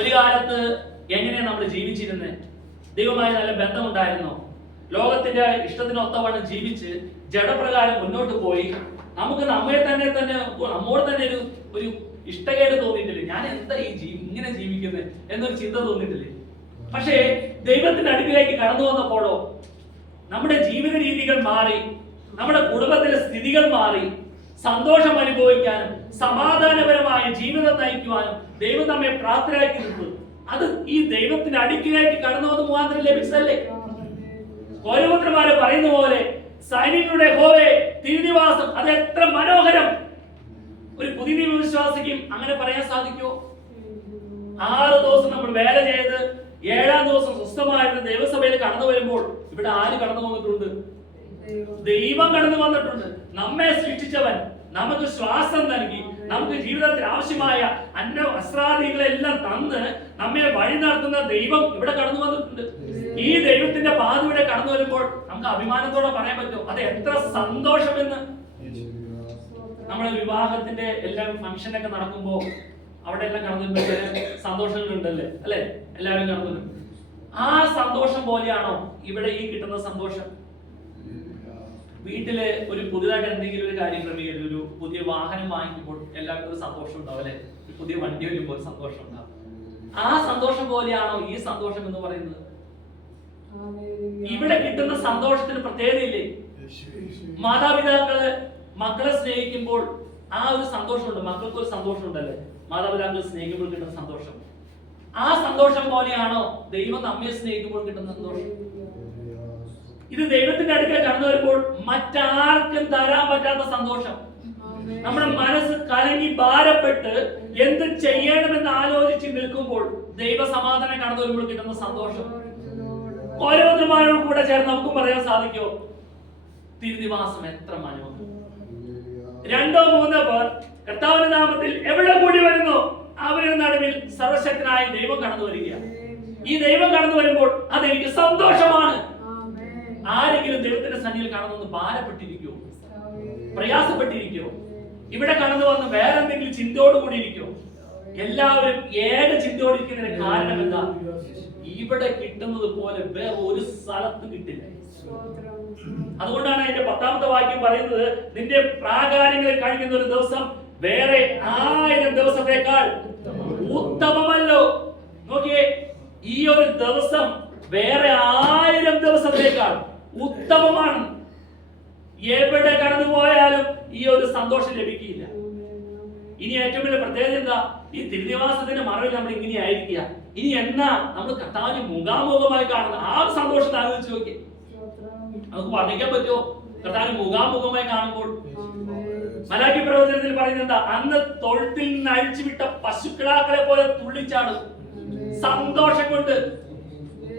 ഒരു കാലത്ത് എങ്ങനെയാണ് നമ്മൾ ജീവിച്ചിരുന്നത്? ദൈവമായി നല്ല ബന്ധമുണ്ടായിരുന്നോ? ലോകത്തിന്റെ ഇഷ്ടത്തിനൊത്തവണ്ണം ജീവിച്ച് ജഡപ്രകാരം മുന്നോട്ട് പോയി നമുക്ക് നമ്മോട് തന്നെ ഒരു ഇഷ്ടകേട് തോന്നിയിട്ടില്ലേ? ഞാൻ എന്താ ഇങ്ങനെ ജീവിക്കുന്നത് എന്നൊരു ചിന്ത തോന്നിയിട്ടില്ലേ? പക്ഷേ ദൈവത്തിന്റെ അടുക്കിലേക്ക് കടന്നു വന്നപ്പോഴോ നമ്മുടെ ജീവിത രീതികൾ മാറി, നമ്മുടെ കുടുംബത്തിലെ സ്ഥിതികൾ മാറി. സന്തോഷം അനുഭവിക്കാനും സമാധാനപരമായ ജീവിതം നയിക്കുവാനും ദൈവം നമ്മെ പ്രാപ്തരാക്കി നിന്നു. അത് ഈ ദൈവത്തിന്റെ അടുക്കിലേക്ക് കടന്നു വന്ന് മുഖാന്തരം ലഭിച്ചതല്ലേ? ഓരോരുത്തന്മാരെ പറയുന്ന പോലെ സൈനികരുടെ യഹോവേ തിരുനിവാസം അത് എത്ര മനോഹരം. ഒരു പുതിയ വിശ്വാസിക്കും അങ്ങനെ പറയാൻ സാധിക്കുമോ? 6 ദിവസം നമ്മൾ വേല ചെയ്ത് 7-ാം ദിവസം സ്വസ്ഥമായിട്ട് ദൈവസഭയിൽ കടന്നു വരുമ്പോൾ ഇവിടെ ആര് കടന്നു വന്നിട്ടുണ്ട്? ദൈവം കടന്നു വന്നിട്ടുണ്ട്. നമ്മെ സൃഷ്ടിച്ചവൻ നമുക്ക് ശ്വാസം നൽകി, നമുക്ക് ജീവിതത്തിൽ ആവശ്യമായ അന്ന വസ്ത്രാദികളെല്ലാം തന്ന് നമ്മെ വഴി നടത്തുന്ന ദൈവം ഇവിടെ കടന്നു വന്നിട്ടുണ്ട്. ഈ ദൈവത്തിന്റെ പാതയുടെ കടന്നു വരുമ്പോൾ നമുക്ക് അഭിമാനത്തോടെ പറയാൻ പറ്റും അത് എത്ര സന്തോഷമെന്ന്. നമ്മുടെ വിവാഹത്തിന്റെ എല്ലാം ഫംഗ്ഷനൊക്കെ നടക്കുമ്പോൾ അവിടെ എല്ലാം കടന്നു വരുമ്പോൾ സന്തോഷങ്ങളുണ്ടല്ലേ, അല്ലെ? എല്ലാവരും കടന്നു വരും. ആ സന്തോഷം പോലെയാണോ ഇവിടെ ഈ കിട്ടുന്ന സന്തോഷം? വീട്ടില് ഒരു പുതിയതായിട്ട് എന്തെങ്കിലും ഒരു കാര്യം ക്രമീകരിച്ച് ഒരു പുതിയ വാഹനം വാങ്ങിക്കുമ്പോൾ എല്ലാവർക്കും ഒരു സന്തോഷം ഉണ്ടാവും, അല്ലെ? ഒരു പുതിയ വണ്ടി വരുമ്പോൾ സന്തോഷം ഉണ്ടാവും. ആ സന്തോഷം പോലെയാണോ ഈ സന്തോഷം എന്ന് പറയുന്നത്? ഇവിടെ കിട്ടുന്ന സന്തോഷത്തിന് പ്രത്യേകതയില്ലേ? മാതാപിതാക്കള് മക്കളെ സ്നേഹിക്കുമ്പോൾ ആ ഒരു സന്തോഷമുണ്ട്, മക്കൾക്ക് ഒരു സന്തോഷമുണ്ടല്ലേ? മാതാപിതാക്കളെ സ്നേഹിക്കുമ്പോൾ കിട്ടുന്ന സന്തോഷം. ആ സന്തോഷം പോലെയാണോ ദൈവം നമ്മെ സ്നേഹിക്കുമ്പോൾ കിട്ടുന്ന സന്തോഷം? ഇത് ദൈവത്തിന്റെ അടുക്കൽ കടന്നു വരുമ്പോൾ മറ്റാർക്കും തരാൻ പറ്റാത്ത സന്തോഷം. നമ്മുടെ മനസ്സ് കലങ്ങി ഭാരപ്പെട്ട് എന്ത് ചെയ്യണമെന്ന് ആലോചിച്ച് നിൽക്കുമ്പോൾ ദൈവസമാധാനം കടന്നു വരുമ്പോൾ കിട്ടുന്ന സന്തോഷം ഓരോരുത്തരോടും കൂടെ ചേർന്ന് നമുക്കും പറയാൻ സാധിക്കുമോ? തിരുനിവാസം എത്ര മനോഹരം. 2-3 പേർ കർത്താവിന്റെ നാമത്തിൽ എവിടെ കൂടി വരുന്നു അവരുടെ നടുവിൽ സർവശക്തനായ ദൈവം കടന്നു വരികയാണ്. ഈ ദൈവം കടന്നു വരുമ്പോൾ അതെനിക്ക് സന്തോഷമാണ്. ആരെങ്കിലും ദൈവത്തിന്റെ സന്നിധിയിൽ കടന്നു ഭാരപ്പെട്ടിരിക്കോ? പ്രയാസപ്പെട്ടിരിക്കോ? ഇവിടെ കടന്നു വന്ന് വേറെ എന്തെങ്കിലും ചിന്തയോടുകൂടി ഇരിക്കോ? എല്ലാവരും ഏക ചിന്തയോടിരിക്കുന്നതിന് കാരണം എന്താ? ഇവിടെ കിട്ടുന്നത് പോലെ വേറെ ഒരു സ്ഥലത്ത് കിട്ടില്ല. അതുകൊണ്ടാണ് അതിന്റെ 10ാമത്തെ വാക്യം പറയുന്നത്, നിന്റെ പ്രാകാരങ്ങളിൽ കഴിയുന്ന ഒരു ദിവസം വേറെ 1000 ദിവസത്തേക്കാൾ ഉത്തമമല്ലോ. നോക്കിയേ, ഈ ഒരു ദിവസം വേറെ 1000 ദിവസത്തേക്കാൾ ഉത്തമമാണ്. എവിടെ കടന്നു പോയാലും ഈ ഒരു സന്തോഷം ലഭിക്കില്ല. ഇനി ഏറ്റവും വലിയ പ്രത്യേകത എന്താ? ഈ തിരുനിവാസത്തിന്റെ മറവിൽ നമ്മൾ ഇങ്ങനെ ആയിരിക്കുക. ഇനി എന്നാ നമ്മൾ കർത്താവിനെ മുഖാമുഖമായി കാണുന്ന ആ ഒരു സന്തോഷത്തെ ആലോചിച്ച് നോക്കി. നമുക്ക് വർണ്ണിക്കാൻ പറ്റുമോ? കർത്താവിനെ മുഖാമുഖമായി കാണുമ്പോൾ മലാക്കി പ്രവചനത്തിൽ പറയുന്നത് എന്താ? അന്ന് തൊഴുത്തിൽ നിന്ന് അഴിച്ചുവിട്ട പശുക്കിടാക്കളെ പോലെ തുള്ളിച്ചാടും സന്തോഷം കൊണ്ട്.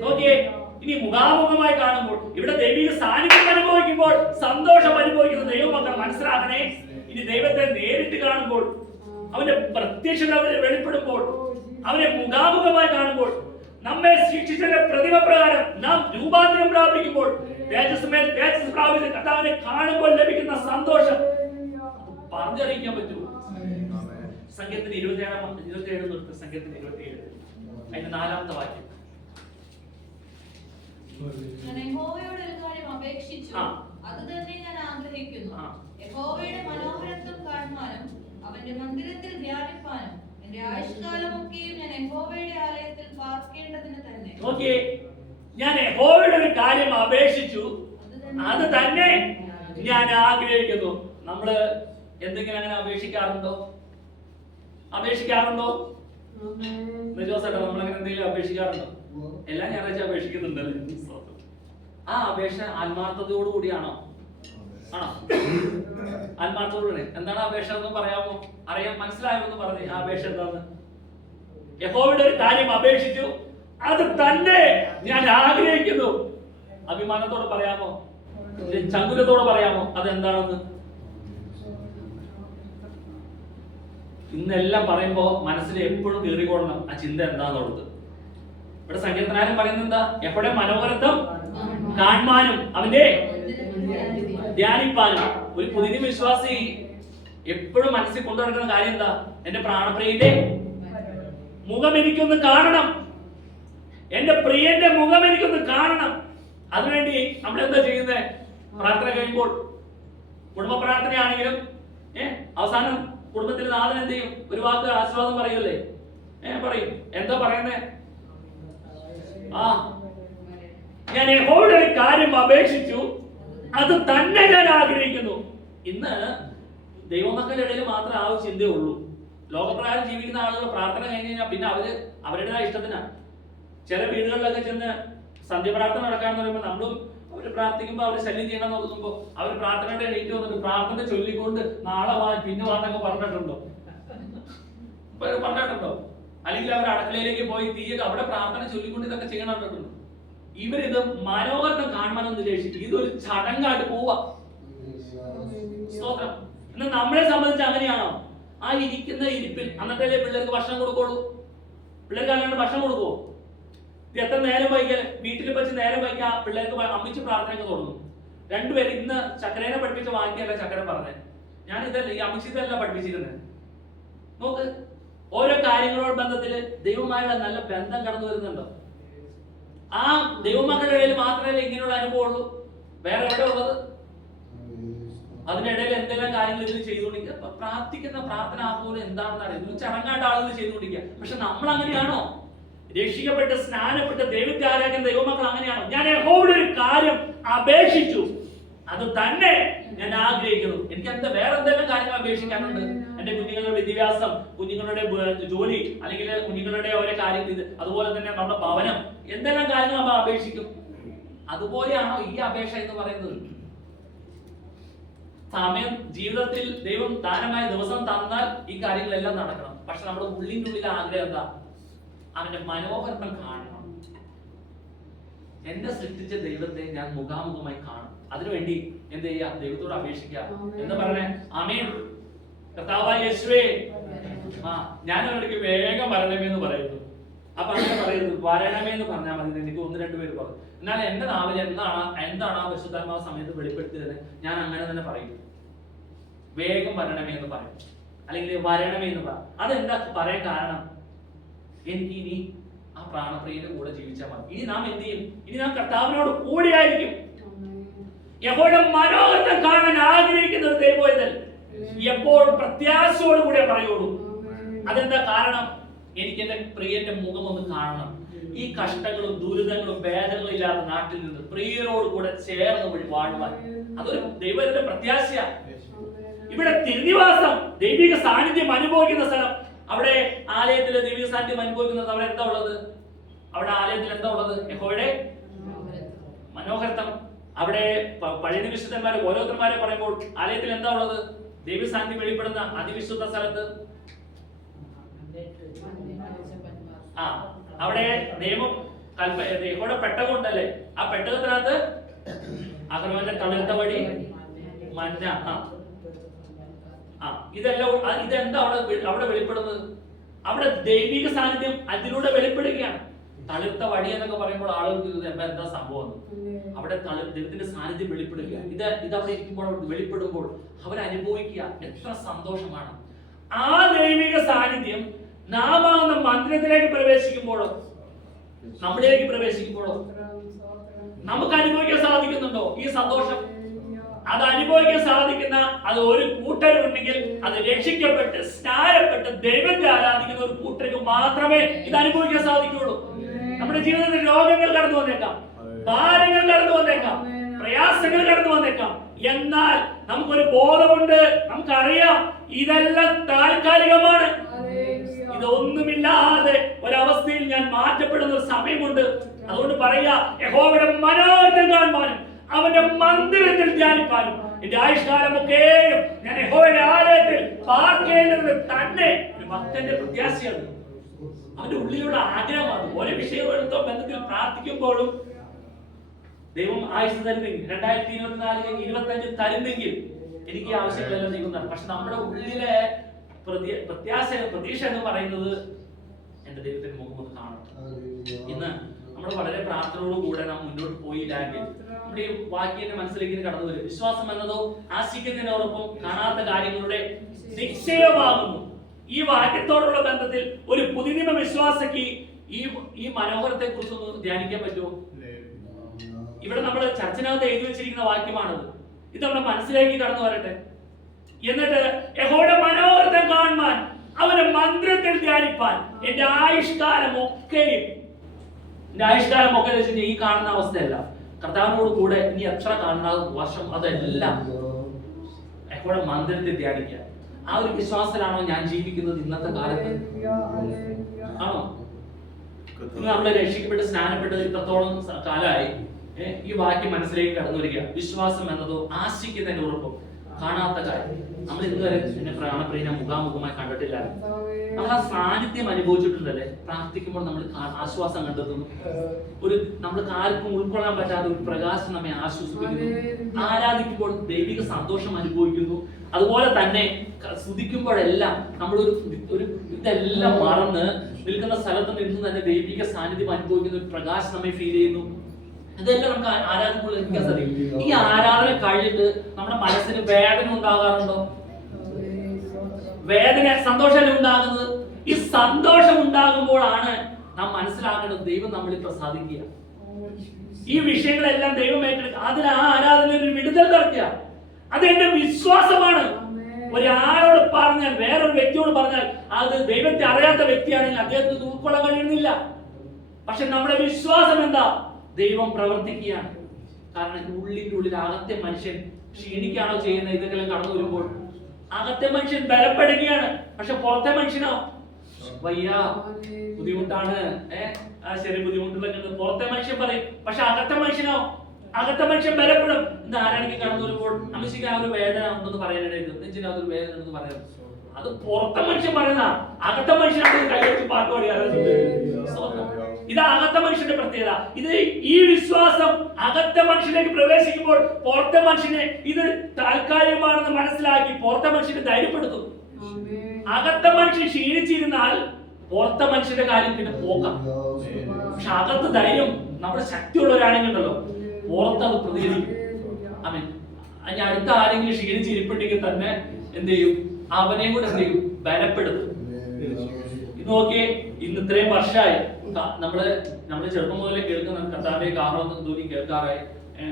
നോക്കിയേ, ഇനി മുഖാമുഖമായി കാണുമ്പോൾ ഇവിടെ ദൈവിക സാന്നിധ്യം അനുഭവിക്കുമ്പോൾ സന്തോഷം അനുഭവിക്കുന്ന ദൈവമക്കൾ മനസ്സിലാക്കണേ. ഇനി ദൈവത്തെ നേരിട്ട് കാണുമ്പോൾ, അവന്റെ പ്രത്യക്ഷത വെളിപ്പെടുമ്പോൾ, അവനെ മുഖാമുഖമായി കാണുമ്പോൾ, നമ്മെ സൃഷ്ടിച്ചതിന്റെ പ്രതിമ പ്രകാരം നാം രൂപാന്തരം പ്രാപിക്കുമ്പോൾ, തേജസ്മേൽ തേജസ് പ്രാപിച്ച കർത്താവിനെ കാണുമ്പോൾ ലഭിക്കുന്ന സന്തോഷം പറഞ്ഞറിയിക്കാൻ പറ്റുമോ? സംഖ്യത്തിന് 27 നിർത്തി. സംഖ്യത്തിന് 27 അതിന്റെ 4ാമത്തെ വാക്യം. ഞാൻ യഹോവയോട് ഒരു കാര്യം അപേക്ഷിച്ചു, അത് തന്നെ ഞാൻ ആഗ്രഹിക്കുന്നു. യഹോവയുടെ മനോഹരത്വം കാണുവാനും അവന്റെ മന്ദിരത്തിൽ ധ്യാനിപ്പാനും എന്റെ ആയുഷ്കാലമൊക്കെയും ഞാൻ യഹോവയുടെ ആലയത്തിൽ പാർക്കേണ്ടതിന് തന്നെ. ഓക്കേ, ഞാൻ യഹോവയുടെ ഒരു കാര്യം അപേക്ഷിച്ചു, അത് തന്നെ ഞാൻ ആഗ്രഹിക്കുന്നു. നമ്മള് എന്തെങ്കിലും അങ്ങനെ അപേക്ഷിക്കാറുണ്ടോ? ജോസേട്ടാ, നമ്മളങ്ങനെ എന്തെങ്കിലും അപേക്ഷിക്കാറുണ്ടോ? എല്ലാം ഞായറാഴ്ച അപേക്ഷിക്കുന്നുണ്ടല്ലേ? ആ അപേക്ഷ ആത്മാർത്ഥതയോട് കൂടിയാണോ? ആണോ? ആത്മാർത്ഥതയോടെ എന്താണ് അപേക്ഷ എന്ന് പറയാമോ? മനസ്സിലായോ എന്ന് പറഞ്ഞു. ആ അപേക്ഷ എന്താന്ന്? യഹോവയുടെ ഒരു കാര്യം അപേക്ഷിച്ചു, അത് തന്നെ ഞാൻ ആഗ്രഹിക്കുന്നു. അഭിമാനത്തോടെ പറയാമോ? ചങ്കുലത്തോടെ പറയാമോ അതെന്താണെന്ന്? ഇന്നെല്ലാം പറയുമ്പോ മനസ്സിൽ എപ്പോഴും കീറിക്കൊള്ളണം ആ ചിന്ത എന്താന്നുള്ളത്. ഇവിടെ സങ്കീർത്തനാരൻ പറയുന്നത് എന്താ? എപ്പോഴും മനോഹരത്വം കാണുവാനും അവന്റെ ധ്യാനിപ്പാനും. ഒരു പുതിയ വിശ്വാസി എപ്പോഴും മനസ്സിൽ കൊണ്ടുനടക്കുന്ന കാര്യം എന്താ? എന്റെ പ്രാണപ്രിയന്റെ മുഖം എനിക്കൊന്ന് കാണണം, എന്റെ പ്രിയന്റെ മുഖം എനിക്കൊന്ന് കാണണം. അതിനുവേണ്ടി നമ്മൾ എന്താ ചെയ്യുന്നത്? പ്രാർത്ഥന കഴിയുമ്പോൾ കുടുംബ പ്രാർത്ഥനയാണെങ്കിലും അവസാനം കുടുംബത്തിൽ നാഥൻ എന്ത് ചെയ്യും? ഒരു വാക്ക് ആശീർവാദം പറയൂല്ലേ? പറയും. എന്താ പറയുന്നേ? ഞാൻ യഹോവയുടെ ഒരു കാര്യം അപേക്ഷിച്ചു, അത് തന്നെ ഞാൻ ആഗ്രഹിക്കുന്നു. ഇന്ന് ദൈവമക്കളുടെ ഇടയിൽ മാത്രം ആ ഒരു ചിന്തയേ ഉള്ളൂ. ലോകപ്രകാരം ജീവിക്കുന്ന ആളുകൾ പ്രാർത്ഥന കഴിഞ്ഞ് കഴിഞ്ഞാൽ പിന്നെ അവരുടേതായ ഇഷ്ടത്തിനാണ്. ചില വീടുകളിലൊക്കെ ചെന്ന് സന്ധ്യപ്രാർത്ഥന നടക്കാന്ന് പറയുമ്പോൾ നമ്മളും അവര് പ്രാർത്ഥിക്കുമ്പോൾ അവര് ശല്യം ചെയ്യണം നോക്കുമ്പോൾ അവർ പ്രാർത്ഥനയുടെ എണീറ്റ് വന്നിട്ട് പ്രാർത്ഥന ചൊല്ലിക്കൊണ്ട് നാളെ പിന്നെ വാന്നൊക്കെ പറഞ്ഞിട്ടുണ്ടോ? അല്ലെങ്കിൽ അവർ അടുക്കളയിലേക്ക് പോയി തീയൊക്കെ അവിടെ പ്രാർത്ഥന ചൊല്ലിക്കൊണ്ട് ഇതൊക്കെ ചെയ്യണുണ്ടോ? ഇവരിത് മനോഹരം കാണണമെന്ന് ഉദ്ദേശിക്കും. ഇതൊരു ചടങ്ങായിട്ട് പോവാ. സ്തോത്രം. എന്നാൽ നമ്മളെ സംബന്ധിച്ച് അങ്ങനെയാണോ? ആ ഇരിക്കുന്ന ഇരിപ്പിൽ അന്നത്തെ പിള്ളേർക്ക് ഭക്ഷണം കൊടുക്കുള്ളൂ. പിള്ളേർക്ക് അല്ലാണ്ട് ഭക്ഷണം കൊടുക്കുവോ? ഇത് എത്ര നേരം വൈകിയാൽ വീട്ടിൽ വെച്ച് നേരം വൈകിയാൽ പിള്ളേർക്ക് അമ്മിച്ച് പ്രാർത്ഥനയൊക്കെ തുടങ്ങും. രണ്ടുപേരും ഇന്ന് ചക്കരേനെ പഠിപ്പിച്ച വാക്യല്ല ചക്കര പറഞ്ഞത്. ഞാൻ ഇതല്ല, ഈ അമ്മിച്ചിതല്ല പഠിപ്പിച്ചിരുന്നത്. നോക്ക്, ഓരോ കാര്യങ്ങളോട് ബന്ധത്തില് ദൈവമായുള്ള നല്ല ബന്ധം കടന്നു വരുന്നുണ്ടോ? ആ ദൈവമക്കളുടെ ഇടയിൽ മാത്രമേ ഇങ്ങനെയുള്ള അനുഭവം ഉള്ളൂ. വേറെ എവിടെ ഉള്ളത്? അതിനിടയിൽ എന്തെല്ലാം കാര്യങ്ങൾ ഇതിൽ ചെയ്തുകൊണ്ടിരിക്കുക. അപ്പൊ പ്രാർത്ഥിക്കുന്ന പ്രാർത്ഥന പോലും എന്താണെന്ന് അറിയാം. ഇത് ചടങ്ങായിട്ട് ആളുകൾ ചെയ്തുകൊണ്ടിരിക്കുക. പക്ഷെ നമ്മൾ അങ്ങനെയാണോ? രക്ഷിക്കപ്പെട്ട് സ്നാനപ്പെട്ട് ദൈവത്തെ ആരാധിക്കുന്ന ദൈവമക്കൾ അങ്ങനെയാണോ? ഞാൻ യഹോവയുടെ ഒരു കാര്യം അപേക്ഷിച്ചു, അത് തന്നെ ഞാൻ ആഗ്രഹിക്കുന്നു. എനിക്ക് എന്താ വേറെ എന്തെല്ലാം കാര്യങ്ങൾ അപേക്ഷിക്കാനുണ്ട്? എന്റെ കുഞ്ഞുങ്ങളുടെ വിദ്യാഭ്യാസം, കുഞ്ഞുങ്ങളുടെ ജോലി, അല്ലെങ്കിൽ കുഞ്ഞുങ്ങളുടെ ഓരോ കാര്യങ്ങൾ, ഇത് അതുപോലെ തന്നെ നമ്മുടെ ഭവനം, എന്തെല്ലാം കാര്യങ്ങൾ നമ്മൾ അപേക്ഷിക്കും. അതുപോലെയാണോ ഈ അപേക്ഷ എന്ന് പറയുന്നത്? സമയം ജീവിതത്തിൽ ദൈവം ദാനമായ ദിവസം തന്നാൽ ഈ കാര്യങ്ങളെല്ലാം നടക്കണം. പക്ഷെ നമ്മുടെ ഉള്ളിൻ്റെ ഉള്ളിൽ ആഗ്രഹം എന്താ? അവന്റെ മനോഹരം കാണണം. എന്നെ സൃഷ്ടിച്ച ദൈവത്തെ ഞാൻ മുഖാമുഖമായി കാണും. അതിനുവേണ്ടി എന്ത് ചെയ്യാ? ദൈവത്തോട് അപേക്ഷിക്കുക. എന്താ പറയണേ? ആമേൻ. കർത്താവായ യേശുവേ, ഞാൻ അവർക്ക് വേഗം വരണമേന്ന് പറയുന്നു. അപ്പൊ അങ്ങനെ പറയുന്നു, വരണമേന്ന് പറഞ്ഞാൽ മതി. എനിക്ക് 1-2 പേര് പറഞ്ഞു. എന്നാൽ എന്റെ നാവിൽ എന്താണ് ആ പരിശുദ്ധാത്മാവ് സമയത്ത് വെളിപ്പെടുത്തിയത് ഞാൻ അങ്ങനെ തന്നെ പറയും. വേഗം വരണമേന്ന് പറയും, അല്ലെങ്കിൽ വരണമേന്ന് പറയും. അതെന്താ പറയാൻ കാരണം? എനിക്ക് ഇനി ആ പ്രാണപ്രിയന്റെ കൂടെ ജീവിച്ചാൽ മതി. ഇനി നാം എന്ത് ചെയ്യും? ഇനി നാം കർത്താവിനോട് കൂടെയായിരിക്കും. യഹോവയുടെ മനോഹരം കാണാൻ ആഗ്രഹിക്കുന്ന ഒരു ദൈവവേദൻ എപ്പോഴും പ്രത്യാശയോട് കൂടെ പറയുള്ളൂ. അതെന്താ കാരണം? എനിക്ക് എന്റെ പ്രിയന്റെ മുഖം ഒന്ന് കാണണം. ഈ കഷ്ടങ്ങളും ദുരിതങ്ങളും വേദനകളും ഇല്ലാത്ത നാട്ടിൽ നിന്ന് പ്രിയരോട് കൂടെ ചേർന്ന് വാഴുവാൻ അതൊരു ദൈവത്തിന്റെ പ്രത്യാശയാണ്. ഇവിടെ തിരുനിവാസം, ദൈവിക സാന്നിധ്യം അനുഭവിക്കുന്ന സ്ഥലം. അവിടെ ആലയത്തിലെ ദൈവിക സാന്നിധ്യം അനുഭവിക്കുന്നത് അവിടെ എന്താ ഉള്ളത്? അവിടെ ആലയത്തിൽ എന്താ ഉള്ളത്? യഹോവയുടെ മനോഹരത്വം. അവിടെ പഴയ വിശുദ്ധന്മാരെ ഓരോരുത്തന്മാരെ പറയുമ്പോൾ ആലയത്തിൽ എന്താ ഉള്ളത്? ദൈവിക സാന്നിധ്യം വെളിപ്പെടുന്ന അതിവിശുദ്ധ സ്ഥലത്ത് അവിടെ നിയമം യഹോവയുടെ പെട്ടകം ഉണ്ടല്ലേ? ആ പെട്ടകത്തിനകത്ത് അഹരോന്റെ തളിർത്ത വടി, മഞ്ഞ, ഇതെന്താ അവിടെ വെളിപ്പെടുന്നത്? അവിടെ ദൈവിക സാന്നിധ്യം അതിലൂടെ വെളിപ്പെടുകയാണ്. തളിർത്ത വടി എന്നൊക്കെ പറയുമ്പോൾ ആളുകൾക്ക് എന്താ സംഭവം? അവിടെ ദൈവത്തിന്റെ സാന്നിധ്യം വെളിപ്പെടുക. ഇത് അവിടെ ഇരിക്കുമ്പോൾ വെളിപ്പെടുമ്പോൾ അവരനുഭവിക്കുക എത്ര സന്തോഷമാണ്. ആ ദൈവിക സാന്നിധ്യം നാം മന്ദിരത്തിലേക്ക് പ്രവേശിക്കുമ്പോഴോ നമ്മളിലേക്ക് പ്രവേശിക്കുമ്പോഴോ നമുക്ക് അനുഭവിക്കാൻ സാധിക്കുന്നുണ്ടോ ഈ സന്തോഷം? അത് അനുഭവിക്കാൻ സാധിക്കുന്ന അത് ഒരു കൂട്ടരുണ്ടെങ്കിൽ അത് രക്ഷിക്കപ്പെട്ട് സ്നാനപ്പെട്ട് ദൈവത്തെ ആരാധിക്കുന്ന ഒരു കൂട്ടർക്ക് മാത്രമേ ഇത് അനുഭവിക്കാൻ സാധിക്കുള്ളൂ. നമ്മുടെ ജീവിതത്തിൽ രോഗങ്ങൾ കടന്നു വന്നേക്കാം, ഭാരങ്ങൾ കടന്നു വന്നേക്കാം, പ്രയാസങ്ങൾ കടന്നു വന്നേക്കാം. എന്നാൽ നമുക്കൊരു ബോധമുണ്ട്, നമുക്കറിയാം ഇതെല്ലാം താൽക്കാലികമാണ്. ഇതൊന്നുമില്ലാതെ ഒരവസ്ഥയിൽ ഞാൻ മാറ്റപ്പെടുന്ന ഒരു സമയമുണ്ട്. അതുകൊണ്ട് പറയാ, യഹോവയുടെ മനോഹരം കാണുവാനും അവന്റെ മന്ദിരത്തിൽ ധ്യാനിപ്പാനും എന്റെ ആയുഷ്കാലമൊക്കെയും ഞാൻ യഹോവയുടെ ആലയത്തിൽ പാർക്കേണ്ടത് തന്നെ ഒരു ഭക്തന്റെ പ്രത്യാശയാണ്. അവന്റെ ഉള്ളിലുള്ള ആഗ്രഹമാണ്. ഓരോ വിഷയത്തോടും ബന്ധത്തിൽ പ്രാർത്ഥിക്കുമ്പോഴും ദൈവം ആയുസ് തരുന്നെങ്കിൽ 2024 25 തരുന്നെങ്കിൽ എനിക്ക് ഈ ആവശ്യങ്ങളെല്ലാം ദൈവം. പക്ഷെ നമ്മുടെ ഉള്ളിലെ പ്രതീക്ഷ എന്ന് പറയുന്നത് എന്റെ ദൈവത്തിന് മുഖം ഒന്ന് കാണണം. ഇന്ന് നമ്മൾ വളരെ പ്രാർത്ഥനയോടുകൂടെ നാം മുന്നോട്ട് പോയില്ലെങ്കിൽ നമ്മുടെ ഈ വാക്യന്റെ മനസ്സിലേക്ക് കടന്നു വരും. വിശ്വാസം എന്നതോ ആശിക്കുന്നതിനോടൊപ്പം കാണാത്ത കാര്യങ്ങളുടെ നിശ്ചയമാകുന്നു. ഈ വാക്യത്തോടുള്ള ബന്ധത്തിൽ ഒരു പുതുനിയമ വിശ്വാസിക്ക് ഈ മനോഹരത്തെ കുറിച്ചൊന്ന് ധ്യാനിക്കാൻ പറ്റുമോ? ഇവിടെ നമ്മൾ ചർച്ചിനകത്ത് എഴുതി വെച്ചിരിക്കുന്ന വാക്യമാണത്. ഇത് നമ്മുടെ മനസ്സിലേക്ക് കടന്നു വരട്ടെ. എന്നിട്ട് യഹോവയുടെ മനോഹരത്തെ കാണുവാൻ അവന്റെ മന്ദിരത്തിൽ ധ്യാനിപ്പാൻ എന്റെ ആയുഷ്കാലമൊക്കെയും ഈ കാണുന്ന അവസ്ഥയല്ല, കർത്താവിനോട് കൂടെ ഇനി എത്ര കാണുന്ന വർഷം അതെല്ലാം യഹോവയുടെ മന്ദിരത്തിൽ ധ്യാനിക്കുക. ആ ഒരു വിശ്വാസത്തിലാണോ ഞാൻ ജീവിക്കുന്നത് ഇന്നത്തെ കാലത്ത്? ആണോ? നമ്മൾ രക്ഷിക്കപ്പെട്ട് സ്നാനപ്പെട്ട് ഇത്രത്തോളം കാലമായി ഈ വാക്യം മനസ്സിലേക്ക് കടന്നു വരിക. വിശ്വാസം എന്നതോ ആശിക്കുന്നതിന്റെ ഉറപ്പും കാണാത്ത കാര്യം. നമ്മൾ ഇതുവരെ എന്നെ പ്രാണപ്രിയനെ മുഖാമുഖമായി കണ്ടിട്ടില്ല. നമ്മൾ ആ സാന്നിധ്യം അനുഭവിച്ചിട്ടുണ്ടല്ലേ? പ്രാർത്ഥിക്കുമ്പോൾ നമ്മൾ ആശ്വാസം കണ്ടെത്തുന്നു. നമ്മൾക്ക് ആർക്കും ഉൾക്കൊള്ളാൻ പറ്റാത്ത ഒരു പ്രകാശം നമ്മെ ആശ്വസിപ്പിക്കുന്നു. ആരാധിക്കുമ്പോൾ ദൈവിക സന്തോഷം അനുഭവിക്കുന്നു. അതുപോലെ തന്നെ സ്തുതിക്കുമ്പോഴെല്ലാം നമ്മളൊരു ഇതെല്ലാം മറന്ന് നിൽക്കുന്ന സ്ഥലത്ത് നിന്ന് തന്നെ ദൈവിക സാന്നിധ്യം അനുഭവിക്കുന്ന ഒരു പ്രകാശം നമ്മെ ഫീൽ ചെയ്യുന്നു. ഇതെല്ലാം നമുക്ക് ആരാധനക്കുള്ള ലഭിക്കാൻ സാധിക്കും. ഈ ആരാധന കഴിഞ്ഞിട്ട് നമ്മുടെ മനസ്സിന് വേദന ഉണ്ടാകാറുണ്ടോ? വേദന സന്തോഷം ഉണ്ടാകുന്നത്. ഈ സന്തോഷം ഉണ്ടാകുമ്പോഴാണ് നാം മനസ്സിലാക്കേണ്ടത് ദൈവം നമ്മളിൽ പ്രസാദിക്കുക. ഈ വിഷയങ്ങളെല്ലാം ദൈവം ഏറ്റെടുക്കുക. അതിന് ആ ആരാധന ഒരു വിടുതൽ നടത്തുക. അത് എന്റെ വിശ്വാസമാണ്. ഒരാളോട് പറഞ്ഞാൽ, വേറൊരു വ്യക്തിയോട് പറഞ്ഞാൽ, അത് ദൈവത്തെ അറിയാത്ത വ്യക്തിയാണെങ്കിൽ അദ്ദേഹത്തിന് ഉൾക്കൊള്ളാൻ കഴിയുന്നില്ല. പക്ഷെ നമ്മുടെ വിശ്വാസം എന്താ? ദൈവം പ്രവർത്തിക്കുകയാണ്. കാരണം ഉള്ളിന്റെ ഉള്ളിൽ അകത്തെ മനുഷ്യൻ ക്ഷീണിക്കാണോ ചെയ്യുന്നത്? ഇതെല്ലാം കടന്നു വരുമ്പോൾ അകത്തെ മനുഷ്യൻ ബലപ്പെടുകയാണ്. പക്ഷെ പുറത്തെ മനുഷ്യനോ വയ്യ, ബുദ്ധിമുട്ടാണ്, ശരി ബുദ്ധിമുട്ടുള്ള പുറത്തെ മനുഷ്യൻ പറയും. പക്ഷെ അകത്തെ മനുഷ്യനോ? അകത്തെ മനുഷ്യൻ ബലപ്പെടും. ഇത് ആരാണെങ്കിൽ കടന്നു വരുമ്പോൾ അമ്മച്ചിക്ക് ആ ഒരു വേദന ഉണ്ടെന്ന് പറയാനായിട്ട്, നെഞ്ചിന് ആ ഒരു വേദന ഉണ്ടെന്ന് പറയാം. അത് പുറത്തെ മനുഷ്യൻ പറയുന്ന, അകത്തെ മനുഷ്യനാണ് കൈവച്ച് പാട്ട് പാടിയാൽ. ഇത് അകത്തെ മനുഷ്യന്റെ പ്രത്യേകത. ഇത് ഈ വിശ്വാസം അകത്തെ മനുഷ്യലേക്ക് പ്രവേശിക്കുമ്പോൾ പുറത്തെ മനുഷ്യനെ ഇത് താൽക്കാലികമാണെന്ന് മനസ്സിലാക്കി പുറത്തെ മനുഷ്യനെ ധൈര്യപ്പെടുത്തും. അകത്തെ മനുഷ്യൻ ക്ഷീണിച്ചിരുന്നാൽ പുറത്തെ മനുഷ്യന്റെ കാര്യം പിന്നെ പോകാം. പക്ഷെ അകത്ത് ധൈര്യം നമ്മുടെ ശക്തിയുള്ളവരാണെങ്കിലോ പുറത്ത് അത് പ്രതികരിക്കും. ആമേൻ. അതിന് അടുത്ത ആരെങ്കിലും ക്ഷീണിച്ചിരിപ്പുണ്ടെങ്കിൽ തന്നെ എന്ത് ചെയ്യും? അവനെയും കൂടെ എന്ത് ചെയ്യും? ബലപ്പെടുത്തും. ഇത് നോക്കിയേ, ഇന്ന് ഇത്രയും വർഷമായി നമ്മള് ചെറുപ്പം മുതലേ കേൾക്കുന്ന കർത്താവിന്റെ കാഹളം ധ്വനി കേൾക്കാറായി,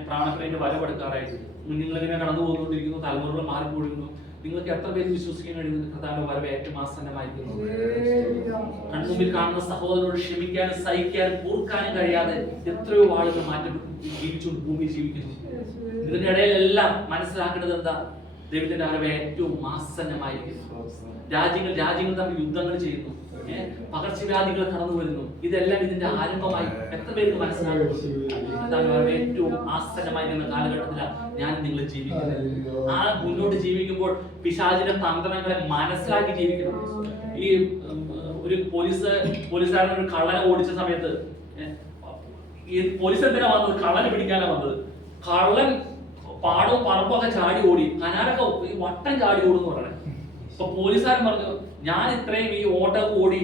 പ്രാണപ്രിയന്റെ വരവെടുക്കാറായി. നിങ്ങളിങ്ങനെ കടന്നു പോകൊണ്ടിരിക്കുന്നു, തലമുറകൾ മാറിപ്പോടുന്നു. നിങ്ങൾക്ക് എത്ര പേര് വിശ്വസിക്കാൻ കഴിയുന്നു കർത്താവിന്റെ വരവ് ഏറ്റവും ആസന്നമായിരിക്കുന്നു? കൺമുമ്പിൽ കാണുന്ന സഹോദരനോട് ക്ഷമിക്കാനും സഹിക്കാനും ഓർക്കാനും കഴിയാതെ എത്രയോ ആളുകൾ മാറ്റപ്പെട്ടു ജീവിച്ചുകൊണ്ട് ഭൂമിയിൽ ജീവിക്കുന്നു. ഇതിന്റെ ഇടയിലെല്ലാം മനസ്സിലാക്കേണ്ടത് എന്താ? ദൈവത്തിന്റെ വരവ് ഏറ്റവും ആസന്നമായിരിക്കുന്നു. രാജ്യങ്ങൾ തമ്മിൽ യുദ്ധങ്ങൾ ചെയ്യുന്നു, പകർച്ചവ്യാധികൾ കടന്നു വരുന്നു. ഇതെല്ലാം ഇതിന്റെ ആരംഭമായി എത്ര പേർക്ക് മനസ്സിലാക്കുന്നു? ഏറ്റവും ആസന്നമായിരിക്കുന്ന കാലഘട്ടത്തിലാണ് ഞാൻ നിങ്ങൾ ജീവിക്കുന്നത്. ആ മുന്നോട്ട് ജീവിക്കുമ്പോൾ പിശാചിന്റെ തന്ത്രങ്ങളെ മനസ്സിലാക്കി ജീവിക്കണം. ഈ ഒരു പോലീസുകാരൻ ഒരു കള്ളനെ ഓടിച്ച സമയത്ത് ഈ പോലീസ് എന്തിനാ വന്നത്? കള്ളനെ പിടിക്കാനാണ് വന്നത്. കള്ളൻ പാടവും പറമ്പൊക്കെ ചാടി ഓടി, കനാലൊക്കെ വട്ടം ചാടി ഓടുന്നു പറയണേ. അപ്പൊ പോലീസുകാരൻ പറഞ്ഞു, ഞാൻ ഇത്രയും ഈ ഓട്ടം ഓടി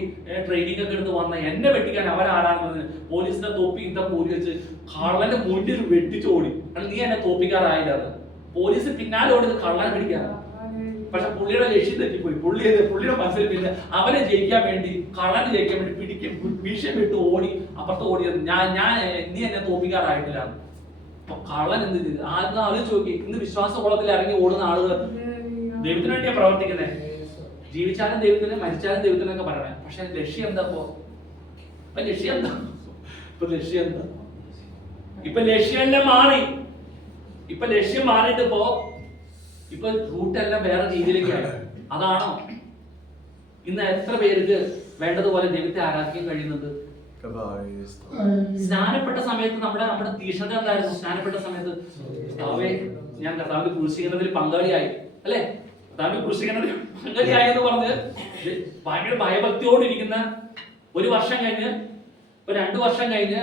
ട്രെയിനിങ് ഒക്കെ എടുത്ത് വന്ന എന്നെ വെട്ടിക്കാൻ അവരാരാന്ന് പറഞ്ഞത്? പോലീസിന്റെ തൊപ്പി ഇതൊക്കെ ഊരി വെച്ച് കള്ളന്റെ മുന്നിൽ വെട്ടിച്ചോടി. നീ എന്നെ തോപ്പിക്കാറായില്ല. പോലീസ് പിന്നാലെ ഓടി കള്ളനെ പിടിക്കാനാണ്. പക്ഷെ പുള്ളിയുടെ ലക്ഷ്യം തെറ്റിപ്പോയി. പുള്ളിയുടെ മനസ്സിൽ പിന്നെ അവനെ ജയിക്കാൻ വേണ്ടി, കള്ളനെ ജയിക്കാൻ വേണ്ടി ഭീഷണി വിട്ട് ഓടി അപ്പുറത്ത് ഓടിയത്. നീ എന്നെ തോപ്പിക്കാറായിട്ടില്ല. അപ്പൊ കള്ളൻ എന്ത് ചെയ്ത്? ആലോചിച്ച് നോക്കി. ഇന്ന് വിശ്വാസകുളത്തിൽ ഇറങ്ങി ഓടുന്ന ആളുകൾ ദൈവത്തിന് വേണ്ടിയാ പ്രവർത്തിക്കുന്നത്. ജീവിച്ചാലും ദൈവത്തിന്, മരിച്ചാലും ദൈവത്തിനൊക്കെ പറയണേ. പക്ഷെ ലക്ഷ്യം എന്താ? ലക്ഷ്യം എന്താ? ഇപ്പൊ ലക്ഷ്യമെല്ലാം മാറി. ഇപ്പൊ ലക്ഷ്യം മാറിയിട്ട് ഇപ്പൊ റൂട്ടെല്ലാം വേറെ രീതിയിലേക്കായി. അതാണോ ഇന്ന് എത്ര പേർക്ക് വേണ്ടതുപോലെ ദൈവത്തെ ആരാധിക്കാൻ കഴിയുന്നത്? സ്നാനപ്പെട്ട സമയത്ത് നമ്മുടെ തീഷ്ണത എന്തായിരുന്നു? സ്നാനപ്പെട്ട സമയത്ത് ഞാൻ കർത്താവിന്റെ ക്രൂശീകരണത്തിൽ പങ്കാളിയായി, അല്ലെ? കർത്താവിന്റെ ക്രൂശീകരണത്തിൽ പങ്കാളിയായി എന്ന് പറഞ്ഞ് ഭയങ്കര ഭയഭക്തിയോടിരിക്കുന്ന ഒരു വർഷം കഴിഞ്ഞ്, ഒരു 2 വർഷം കഴിഞ്ഞ്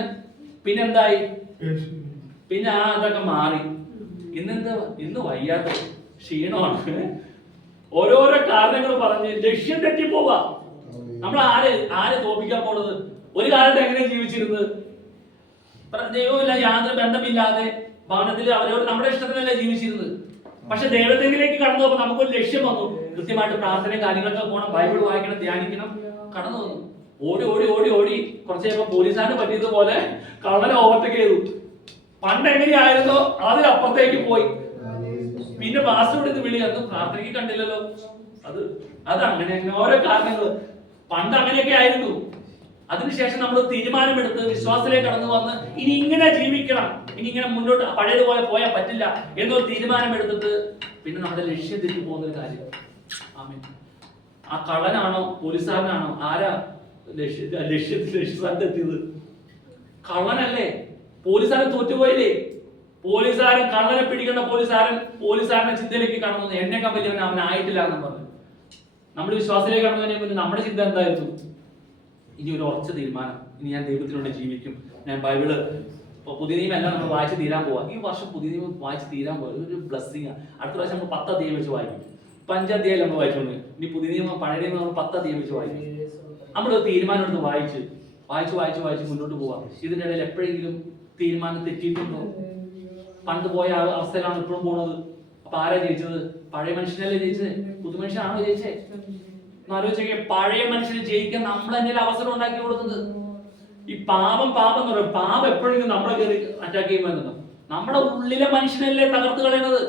പിന്നെന്തായി? പിന്നെ അതൊക്കെ മാറി. ഇന്ന് വയ്യാത്ത ക്ഷീണമാണ്. ഓരോരോ കാരണങ്ങൾ പറഞ്ഞ് ലക്ഷ്യം തെറ്റിപ്പോവാ. നമ്മൾ ആരെ തോപ്പിക്കാൻ പോണത്? ഒരു കാലത്ത് എങ്ങനെ ജീവിച്ചിരുന്നത്? ദൈവമില്ല, യാതൊരു ബന്ധമില്ലാതെ ഭവനത്തിൽ അവരോട് നമ്മുടെ ഇഷ്ടത്തിനല്ല ജീവിച്ചിരുന്നത്. പക്ഷെ ദൈവത്തിലേക്ക് കടന്നു പോകുമ്പോൾ നമുക്കൊരു ലക്ഷ്യം വന്നു. കൃത്യമായിട്ട് പ്രാർത്ഥനയും കാര്യങ്ങളൊക്കെ പോകണം, ബൈബിൾ വായിക്കണം, ധ്യാനിക്കണം. കടന്നു വന്നു. ഓടി ഓടി ഓടി ഓടി കുറച്ച് കഴിയുമ്പോൾ പോലീസുകാരന് പറ്റിയതുപോലെ കള്ളനെ ഓവർടേക്ക് ചെയ്തു. പണ്ട് എങ്ങനെയായിരുന്നോ അതിനപ്പുറത്തേക്ക് പോയി. പിന്നെ പാസ്റ്ററുടെ ഇത് വിളി, അത് പ്രാർത്ഥനയ്ക്ക് കണ്ടില്ലല്ലോ. അത് അങ്ങനെ ഓരോ കാരണങ്ങൾ. പണ്ട് അങ്ങനെയൊക്കെ ആയിരുന്നു. അതിനുശേഷം നമ്മൾ തീരുമാനമെടുത്ത് വിശ്വാസത്തിലേക്ക് കടന്നു വന്ന് ഇനി ഇങ്ങനെ ജീവിക്കണം, ഇനി ഇങ്ങനെ മുന്നോട്ട് പഴയതുപോലെ പോയാൽ പറ്റില്ല എന്നൊരു തീരുമാനമെടുത്തിട്ട് പിന്നെ നമ്മുടെ ലക്ഷ്യം തെറ്റി പോകുന്നൊരു കാര്യം. ആമേൻ. ആ കള്ളനാണോ പോലീസുകാരനാണോ ആരാ ലക്ഷ്യത്തിലെത്തിയത്? കള്ളനല്ലേ. പോലീസുകാരൻ തോറ്റുപോയില്ലേ? പോലീസുകാരൻ കള്ളനെ പിടിക്കേണ്ട പോലീസുകാരന്റെ ചിന്തയിലേക്ക് കടന്നു. എന്നെക്കാൾ വലിയവൻ അവനായിട്ടില്ല എന്ന് പറഞ്ഞു. നമ്മുടെ വിശ്വാസത്തിലേക്ക് കടന്നതിനെ മുന്നേ നമ്മുടെ ചിന്ത എന്തായിരുന്നു? ഇനി ഒരു ഉറച്ച തീരുമാനം, ഇനി ഞാൻ ദൈവത്തിലൂടെ ജീവിക്കും. ഞാൻ ബൈബിള് പുതിയ നിയമം എല്ലാം നമ്മൾ വായിച്ച് തീരാൻ പോവാ. ഈ വർഷം പുതിയ നിയമം വായിച്ച് തീരാൻ പോവാ. ഒരു ബ്ലെസ്സിങ്. അടുത്ത പ്രാവശ്യം നമ്മൾ 10 അധ്യായം വെച്ച് വായിക്കും. 5 അധ്യായം നമ്മൾ വായിച്ചോണ്ട് ഇനി പുതിയ നിയമം പഴയ നിയമം നമ്മൾ 10 അധ്യായം വെച്ച് വായിക്കും. നമ്മളൊരു തീരുമാനം എടുത്ത് വായിച്ച് മുന്നോട്ട് പോവാം. ഇതിന്റെ ഇടയിൽ എപ്പോഴെങ്കിലും തീരുമാനം തെറ്റിയിട്ടുണ്ടോ? പണ്ട് പോയ അവസ്ഥയിലാണ് ഇപ്പോഴും പോണത്. അപ്പൊ ആരാ ജയിച്ചത്? പഴയ മനുഷ്യനല്ലേ ജയിച്ചത്? പുതുമനുഷ്യനാണോ ജയിച്ചേ? ആലോചിച്ചേ. പഴയ മനുഷ്യനെ ജയിക്കാൻ നമ്മൾ തന്നെ അവസരം ഉണ്ടാക്കി കൊടുക്കുന്നത്. ഈ പാപം എന്ന് പറയും. പാപം എപ്പോഴെങ്കിലും നമ്മളെ കയറി അറ്റാക്ക് ചെയ്യുമ്പോൾ നമ്മുടെ ഉള്ളിലെ മനുഷ്യനല്ലേ തകർത്ത് കളയുന്നത്.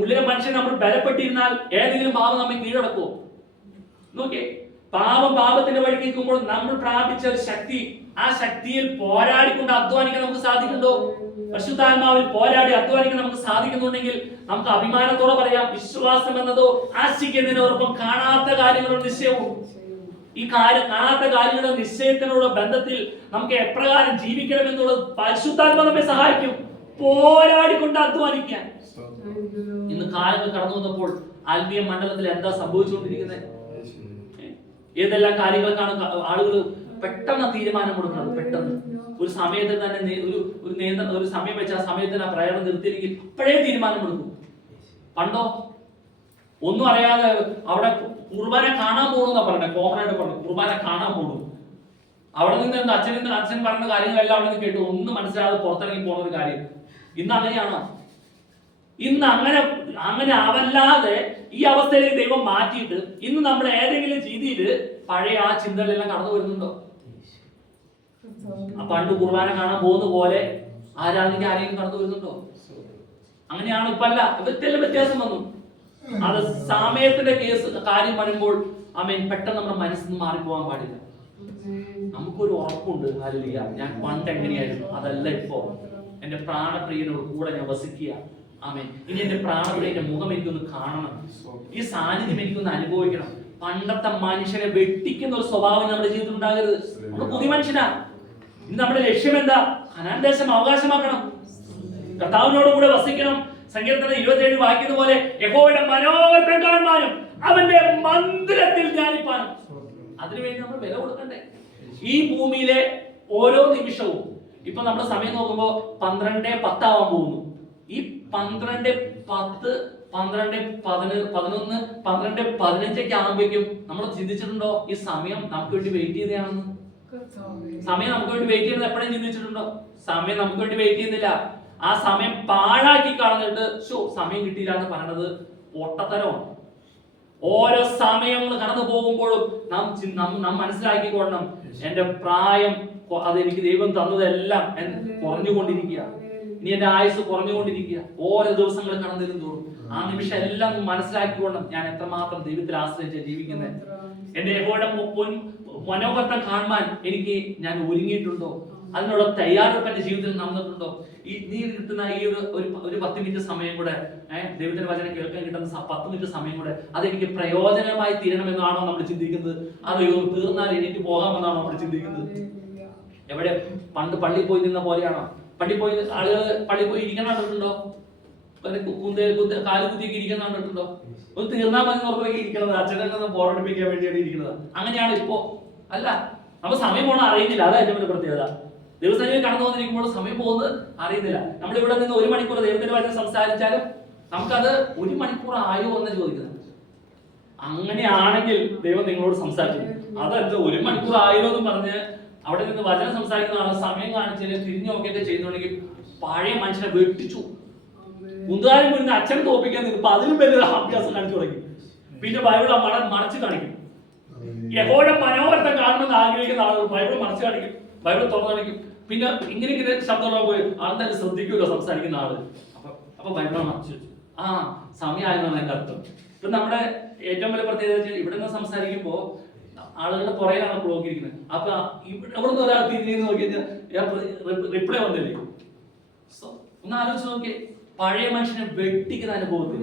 ഉള്ളിലെ മനുഷ്യൻ നമ്മൾ ബലപ്പെട്ടിരുന്നാൽ ഏതെങ്കിലും പാപം നമ്മെ കീഴടക്കുമോ? നോക്കിയേ, പാപത്തിന്റെ വഴിക്ക് നിൽക്കുമ്പോൾ നമ്മൾ പ്രാപിച്ച ഒരു ശക്തി, ആ ശക്തിയിൽ പോരാടിക്കൊണ്ട് അധ്വാനിക്കാൻ നമുക്ക് സാധിക്കുന്നുണ്ടോ? പരിശുദ്ധാത്മാവിൽ പോരാടി അധ്വാനിക്കാൻ നമുക്ക് സാധിക്കുന്നുണ്ടെങ്കിൽ നമുക്ക് അഭിമാനത്തോടെ പറയാം, വിശ്വാസം എന്നതോ ആശിക്കുന്നതിനോടൊപ്പം കാണാത്ത കാര്യങ്ങളുടെ നിശ്ചയവും. ഈ കാണാത്ത കാര്യങ്ങളുടെ നിശ്ചയത്തിനുള്ള ബന്ധത്തിൽ നമുക്ക് എപ്രകാരം ജീവിക്കണം എന്നുള്ളത് പരിശുദ്ധാത്മാവ് നമ്മെ സഹായിക്കും. പോരാടിക്കൊണ്ട് അധ്വാനിക്കാൻ. ഇന്ന് കാലങ്ങൾ കടന്നു വന്നപ്പോൾ ആത്മീയ മണ്ഡലത്തിൽ എന്താ സംഭവിച്ചുകൊണ്ടിരിക്കുന്നത്? ഏതെല്ലാം കാര്യങ്ങൾക്കാണ് ആളുകൾ പെട്ടെന്ന് തീരുമാനം കൊടുക്കുന്നത്. പെട്ടെന്ന് ഒരു സമയത്ത് തന്നെ ഒരു സമയം വെച്ച് ആ സമയത്തിന് ആ പ്രയാണം നിർത്തിയില്ലെങ്കിൽ അപ്പോഴേ തീരുമാനം കൊടുക്കും. പണ്ടോ ഒന്നും അറിയാതെ അവിടെ കുർബാന കാണാൻ പോകുന്ന പറഞ്ഞത്, കോമൺ ആയിട്ട് പറഞ്ഞു കുർബാന കാണാൻ പോകും. അവിടെ നിന്ന് അച്ഛൻ പറഞ്ഞ കാര്യങ്ങളെല്ലാം അവിടെ നിന്ന് കേട്ടു, ഒന്നും മനസ്സിലാതെ പുറത്തിറങ്ങി പോകുന്ന ഒരു കാര്യം. ഇന്ന് അങ്ങനെയാണോ? ഇന്ന് അങ്ങനെ അവല്ലാതെ ഈ അവസ്ഥയിലേക്ക് ദൈവം മാറ്റിയിട്ട് ഇന്ന് നമ്മൾ ഏതെങ്കിലും രീതിയിൽ പഴയ ആ ചിന്തകളെല്ലാം കടന്നു വരുന്നുണ്ടോ? പണ്ട് കുർബാന കാണാൻ പോകുന്ന പോലെ ആരാധനയ്ക്ക് ആരെങ്കിലും കടന്നു വരുന്നുണ്ടോ? അങ്ങനെയാണ് ഇപ്പൊ അല്ല. ഇവത്തെല്ലാം വ്യത്യാസം വന്നു. അത് സമയത്തിന്റെ കാര്യം വരുമ്പോൾ പെട്ടെന്ന് നമ്മുടെ മനസ്സിൽ നിന്ന് മാറിപ്പോകാൻ പാടില്ല. നമുക്കൊരു ഉറപ്പുണ്ട്, ഹല്ലേലൂയ, ഞാൻ പണ്ട് എങ്ങനെയായിരുന്നു അതല്ല ഇപ്പോ. എന്റെ പ്രാണപ്രിയനോട് കൂടെ ഞാൻ വസിക്കുക. ഇനി എന്റെ പ്രാണപ്രിയന്റെ മുഖം എനിക്കൊന്ന് കാണണം, ഈ സാന്നിധ്യം എനിക്കൊന്ന് അനുഭവിക്കണം. പണ്ടത്തെ മനുഷ്യനെ വെട്ടിക്കുന്ന ഒരു സ്വഭാവം നമ്മുടെ ജീവിതത്തിൽ ഉണ്ടാകരുത്. നമ്മൾ പുതിയ മനുഷ്യനാ. ഇന്ന് നമ്മുടെ ലക്ഷ്യം എന്താ? കനാൻ ദേശം അവകാശമാക്കണം, കർത്താവിനോട് കൂടെ വസിക്കണം. സങ്കീർത്തനം 27 വായിക്കുന്ന പോലെ യഹോവയുടെ മനോഹരം കാണുവാനും അവന്റെ മന്ദിരത്തിൽ ധ്യാനിപ്പാനും. അതിനുവേണ്ടി നമ്മൾ വില കൊടുക്കണ്ടേ? ഈ ഭൂമിയിലെ ഓരോ നിമിഷവും ഇപ്പൊ നമ്മുടെ സമയം നോക്കുമ്പോ 12:10 ആവാൻ പോകുന്നു. ഈ 12:10, 12:11, 12:15 ആകുമ്പോഴേക്കും നമ്മൾ ചിന്തിച്ചിട്ടുണ്ടോ ഈ സമയം നമുക്ക് വേണ്ടി വെയിറ്റ് ചെയ്തതാണെന്ന്? സമയം നമുക്ക് വേണ്ടി വെയിറ്റ് ചെയ്യുന്നത് എപ്പോഴും ചിന്തിച്ചിട്ടുണ്ടോ? സമയം നമുക്ക് വേണ്ടി വെയിറ്റ് ചെയ്യുന്നില്ല. ആ സമയം പാഴാക്കി കളഞ്ഞിട്ട് സമയം കിട്ടിയില്ല എന്ന് പറയുന്നത് പൊട്ടത്തരമാണ്. ഓരോ സമയങ്ങൾ കടന്നു പോകുമ്പോഴും നാം മനസ്സിലാക്കിക്കൊള്ളണം, എന്റെ പ്രായം അതെനിക്ക് ദൈവം തന്നതെല്ലാം കുറഞ്ഞുകൊണ്ടിരിക്കുക. ഇനി എന്റെ ആയുസ് കുറഞ്ഞുകൊണ്ടിരിക്കുക. ഓരോ ദിവസങ്ങൾ കടന്നിരുന്നു തോറും ആ നിമിഷം എല്ലാം മനസ്സിലാക്കിക്കൊള്ളണം, ഞാൻ എത്രമാത്രം ദൈവത്തിൽ ആശ്രയിച്ച് ജീവിക്കുന്നത്. എന്റെ യഹോവയുടെ മനോഹരത്തെ കാണുവാൻ ഞാൻ ഒരുങ്ങിയിട്ടുണ്ടോ? അതിനുള്ള തയ്യാറെടുപ്പ് എന്റെ ജീവിതത്തിൽ നടന്നിട്ടുണ്ടോ? നീ കിട്ടുന്ന ഈ ഒരു 10 മിനിറ്റ് സമയം കൂടെ, ദൈവത്തിന്റെ വചനം കേൾക്കാൻ കിട്ടുന്ന 10 മിനിറ്റ് സമയം കൂടെ അതെനിക്ക് പ്രയോജനമായി തീരണമെന്നാണോ നമ്മൾ ചിന്തിക്കുന്നത്? അത് തീർന്നാൽ എനിക്ക് പോകാമെന്നാണോ നമ്മൾ ചിന്തിക്കുന്നത്? എവിടെ പണ്ട് പള്ളി പോയി നിന്ന പോലെയാണോ? പള്ളി പോയി ഇരിക്കാൻ കണ്ടിട്ടുണ്ടോ? കാല് കുത്തിയൊക്കെ ഇരിക്കാൻ കണ്ടിട്ടുണ്ടോ? ഒന്ന് തീർന്നാൽ മതി നോക്കുമ്പോഴേക്ക് ഇരിക്കുന്നത്, അച്ഛനെ ബോറടിപ്പിക്കാൻ വേണ്ടിയാണ് ഇരിക്കുന്നത്. അങ്ങനെയാണ് ഇപ്പോ. അല്ല, നമ്മൾ സമയം പോകണം അറിയുന്നില്ല. അതാ ഏറ്റവും വലിയ പ്രത്യേകത. ദിവസങ്ങളിൽ കടന്നു വന്നിരിക്കുമ്പോൾ സമയം പോകുന്നത് അറിയുന്നില്ല. നമ്മൾ ഇവിടെ നിന്ന് 1 മണിക്കൂർ ദൈവത്തിന്റെ വചനം സംസാരിച്ചാലും നമുക്കത് 1 മണിക്കൂർ ആയോ എന്ന് ചോദിക്കുന്നത്. അങ്ങനെയാണെങ്കിൽ ദൈവം നിങ്ങളോട് സംസാരിച്ചു. അതെന്ത് 1 മണിക്കൂർ ആയോ എന്ന് പറഞ്ഞ് അവിടെ നിന്ന് വചനം സംസാരിക്കുന്ന ആളെ സമയം കാണിച്ചാൽ തിരിഞ്ഞു നോക്കിയൊക്കെ ചെയ്യുന്നുണ്ടെങ്കിൽ പഴയ മനുഷ്യനെ വെട്ടിച്ചു. ഉന്താനും വീഴുന്ന അച്ഛനെ തോപ്പിക്കാൻ നിൽക്കുമ്പോൾ അതിലും വലിയ അഭ്യാസം കാണിച്ചു തുടങ്ങി. പിന്നെ ബൈബിൾ മറച്ചു കാണിക്കും. യഹോവയുടെ മനോഹരത്തെ കാണണമെന്ന് ആഗ്രഹിക്കുന്ന ആളുകൾ ബൈബിൾ മറച്ചു കാണിക്കും, ബൈബിൾ തുറന്നു കാണിക്കും. പിന്നെ ഇങ്ങനെ ശബ്ദം പോയി ആൾക്കാർ ശ്രദ്ധിക്കുമല്ലോ സംസാരിക്കുന്ന ആള്. അപ്പൊ ബൈബിൾ മറച്ചു വെച്ചു. ആ സമയമായെന്നാണ് എന്റെ അർത്ഥം. ഇപ്പൊ നമ്മുടെ ഏറ്റവും വലിയ പ്രത്യേകത വെച്ചാൽ ഇവിടെ നിന്ന് സംസാരിക്കുമ്പോ ആളുകളുടെ പുറകിലാണ് ബ്ലോക്ക് ഇരിക്കുന്നത്. അപ്പൊ അവിടെ നിന്ന് ഒരാൾ തിരിഞ്ഞു നോക്കി റിപ്ലൈ വന്നില്ലേ? ഒന്ന് ആലോചിച്ച് നോക്കി, പഴയ മനുഷ്യനെ വെട്ടിക്കുന്ന അനുഭവത്തിൽ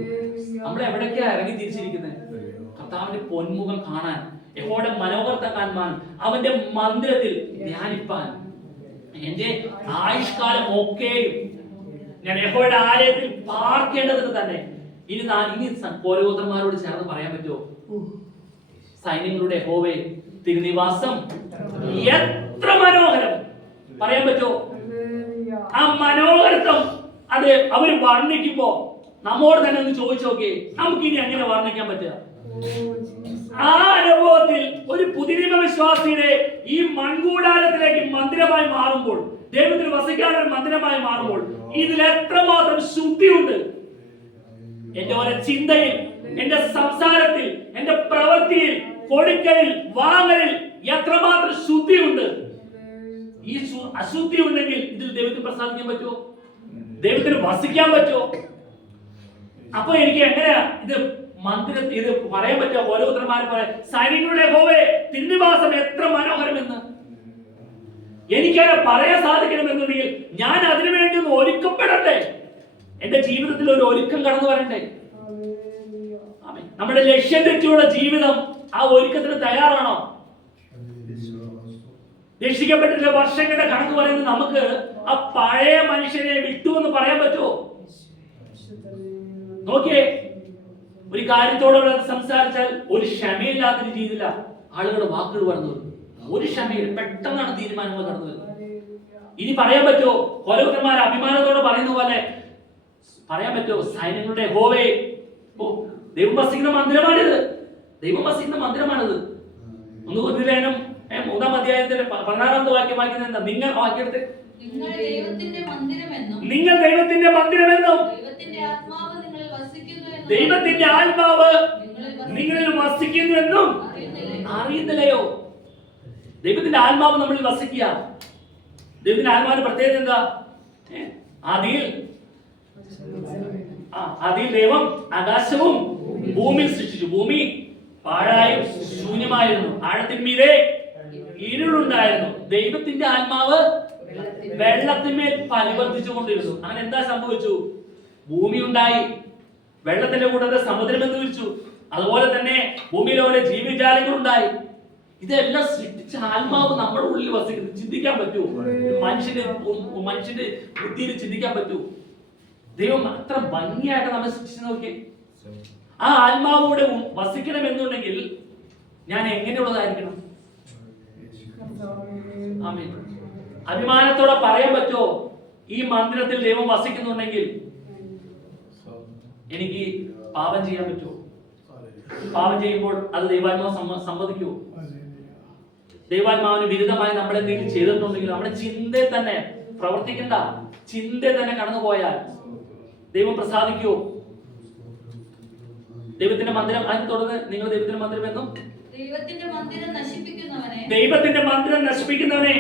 നമ്മൾ എവിടേക്കാ ഇറങ്ങി തിരിച്ചിരിക്കുന്നത്? കർത്താവിന്റെ പൊന്മുഖം കാണാൻ, യഹോവയുടെ മനോഹരത്തെ കാണാൻ, അവന്റെ മന്ദിരത്തിൽ ധ്യാനിപ്പാൻ. എന്റെ ആയുഷ്കാലം ഒക്കെയും ഞാൻ യഹോവയുടെ ആലയത്തിൽ പാർക്കേണ്ടതിന് തന്നെ. ഇനി ഓരോരുത്തന്മാരോട് ചേർന്ന് പറയാൻ പറ്റുമോ? സൈന്യങ്ങളുടെ യഹോവേ, തിരുനിവാസം എത്ര മനോഹരം! പറയാൻ പറ്റുമോ? ആ മനോഹരത്വം അത് അവർ വർണ്ണിക്കുമ്പോ നമ്മോട് തന്നെ ഒന്ന് ചോദിച്ചു നോക്കേ, നമുക്കിനി എങ്ങനെ വർണ്ണിക്കാൻ പറ്റുക? ആ അനുഭവത്തിൽ ഒരു പുതിയ വിശ്വാസിയുടെ ഈ മൺകൂടാരത്തിലേക്ക് മന്ദിരമായി മാറുമ്പോൾ, ദൈവത്തിൽ വസിക്കാനൊരു മന്ദിരമായി മാറുമ്പോൾ ഇതിൽ എത്രമാത്രം ശുദ്ധിയുണ്ട്! എന്റെ ഓരോ ചിന്തയിൽ, എന്റെ സംസാരത്തിൽ, എന്റെ പ്രവൃത്തിയിൽ, കൊടുക്കലിൽ, വാങ്ങലിൽ എത്രമാത്രം ശുദ്ധിയുണ്ട്! ഈ അശുദ്ധി ഉണ്ടെങ്കിൽ ഇതിൽ ദൈവത്തിന് പ്രസാദിക്കാൻ പറ്റുമോ? ദൈവത്തിന് വസിക്കാൻ പറ്റുമോ? അപ്പൊ എനിക്ക് എങ്ങനെയാ ഇത് മന്ദിരത്തിൽ ഇത് പറയാൻ പറ്റുക? ഓരോരുത്തന്മാരും പറയാം, സൈന്യങ്ങളുടെ യഹോവേ, തിരുനിവാസം എത്ര മനോഹരമെന്ന്. എനിക്കങ്ങനെ പറയാൻ സാധിക്കണമെന്നുണ്ടെങ്കിൽ ഞാൻ അതിനുവേണ്ടി ഒന്ന് ഒരുക്കപ്പെടട്ടെ. എന്റെ ജീവിതത്തിൽ ഒരു ഒരുക്കം കടന്നു വരണ്ടേ? നമ്മുടെ ലക്ഷ്യം തെറ്റിയുള്ള ജീവിതം, ആ ഒരുക്കത്തിന് തയ്യാറാണോ? രക്ഷിക്കപ്പെട്ടിട്ടുള്ള വർഷങ്ങളുടെ കണക്ക് പറയുന്നത് നമുക്ക് ആ പഴയ മനുഷ്യനെ വിട്ടു എന്ന് പറയാൻ പറ്റുമോ? നോക്കിയേ, ഒരു കാര്യത്തോടെ സംസാരിച്ചാൽ ഒരു ക്ഷമയില്ലാത്ത രീതിയില ആളുകളുടെ വാക്കുകൾ വരുന്നത്. ഒരു ക്ഷമയിൽ പെട്ടെന്നാണ് തീരുമാനങ്ങൾ കടന്നു വരുന്നത്. ഇനി പറയാൻ പറ്റുമോ? ഓരോരുത്തന്മാർ അഭിമാനത്തോടെ പറയുന്ന പോലെ പറയാൻ പറ്റുമോ? സൈന്യങ്ങളുടെ യഹോവേ, ദൈവം വസിക്കുന്ന മന്ദിരമാണിത്, ദൈവം വസിക്കുന്ന മന്ദിരമാണിത്. ഒന്ന് കൊരിന്ത്യർ 3-ാം അധ്യായത്തിന്റെ 16-ാമത്തെ വാക്യം വായിക്കുന്നത് എന്താ? നിങ്ങൾ വാക്യത്തെ നിങ്ങൾ ദൈവത്തിന്റെ മന്ദിരമെന്നും ദൈവത്തിന്റെ ആത്മാവ് നിങ്ങളിൽ വസിക്കുന്നുവെന്നും അറിയുന്നില്ലയോ? ദൈവത്തിന്റെ ആത്മാവ് നമ്മളിൽ വസിക്കുക. ദൈവത്തിന്റെ ആത്മാവിന്റെ പ്രത്യേകത എന്താ? ആദിയിൽ ദൈവം ആകാശവും ഭൂമിയും സൃഷ്ടിച്ചു. ഭൂമി പാഴായും ശൂന്യമായിരുന്നു, ആഴത്തിന്മീതെ ഇരുളുണ്ടായിരുന്നു. ദൈവത്തിന്റെ ആത്മാവ് വെള്ളത്തിന്മേൽ പരിവർത്തിച്ചു കൊണ്ടിരുന്നു. അങ്ങനെ എന്താ സംഭവിച്ചു? ഭൂമി ഉണ്ടായി, വെള്ളത്തിന്റെ കൂട്ടത്തിൽ സമുദ്രം എന്ന് വിളിച്ചു. അതുപോലെ തന്നെ ഭൂമിയിലെ ഓരോ ജീവജാലങ്ങൾ ഉണ്ടായി. ഇതെല്ലാം സൃഷ്ടിച്ച ആത്മാവ് നമ്മുടെ ഉള്ളിൽ വസിക്കുന്നു. ചിന്തിക്കാൻ പറ്റുമോ? മനുഷ്യന്റെ ബുദ്ധിയിൽ ചിന്തിക്കാൻ പറ്റൂ? ദൈവം അത്ര ഭംഗിയായിട്ട് നമ്മെ സൃഷ്ടിച്ചു നോക്കി. ആ ആത്മാവോടെ വസിക്കണമെന്നുണ്ടെങ്കിൽ ഞാൻ എങ്ങനെയുള്ളതായിരിക്കണം? ആമേൻ. അഭിമാനത്തോടെ പറയാൻ പറ്റുമോ? ഈ മന്ദിരത്തിൽ ദൈവം വസിക്കുന്നുണ്ടെങ്കിൽ എനിക്ക് പാപം ചെയ്യാൻ പറ്റുമോ? പാപം ചെയ്യുമ്പോൾ അത് ദൈവാത്മാവ് സമ്മതിക്കുമോ? ദൈവാത്മാവിന് വിരുദ്ധമായി നമ്മൾ എന്തെങ്കിലും ചെയ്തിട്ടുണ്ടെങ്കിൽ നമ്മുടെ ചിന്തയിൽ തന്നെ പ്രവർത്തിക്കണ്ട, ചിന്തയിൽ തന്നെ കടന്നുപോയാൽ ദൈവം പ്രസാദിക്കുമോ? ദൈവത്തിന്റെ മന്ദിരം അതിന് തുടർന്ന് നിങ്ങൾ ദൈവത്തിന്റെ മന്ദിരം എന്നും ദൈവത്തിന്റെ മന്ദിരം നശിപ്പിക്കുന്നവനെ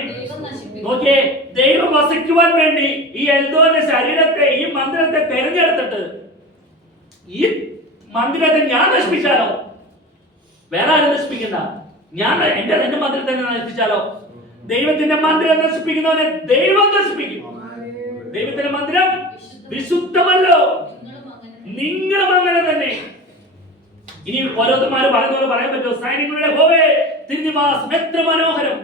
നോക്കിയേ, ദൈവം വസിക്കുവാൻ വേണ്ടി ഈ എൽദോന്റെ ശരീരത്തെ, ഈ മന്ദിരത്തെ തെരഞ്ഞെടുത്തിട്ട് ഈ മന്ദിരത്തെ ഞാൻ നശിപ്പിച്ചാലോ? വേറെ ആരും നശിപ്പിക്കണ്ട, ഞാൻ എന്റെ മന്ദിരത്തെ നശിപ്പിച്ചാലോ? ദൈവത്തിന്റെ മന്ദിരം നശിപ്പിക്കുന്നവനെ ദൈവം നശിപ്പിക്കും. ദൈവത്തിന്റെ മന്ദിരം വിശുദ്ധമല്ലോ, നിങ്ങളും അങ്ങനെ തന്നെ. ഇനി ഓരോരുത്തന്മാര് പറയുന്നവരെ പറയാൻ പറ്റുമോ? സൈന്യങ്ങളുടെ യഹോവേ, തിരുനിവാസം എത്ര മനോഹരം!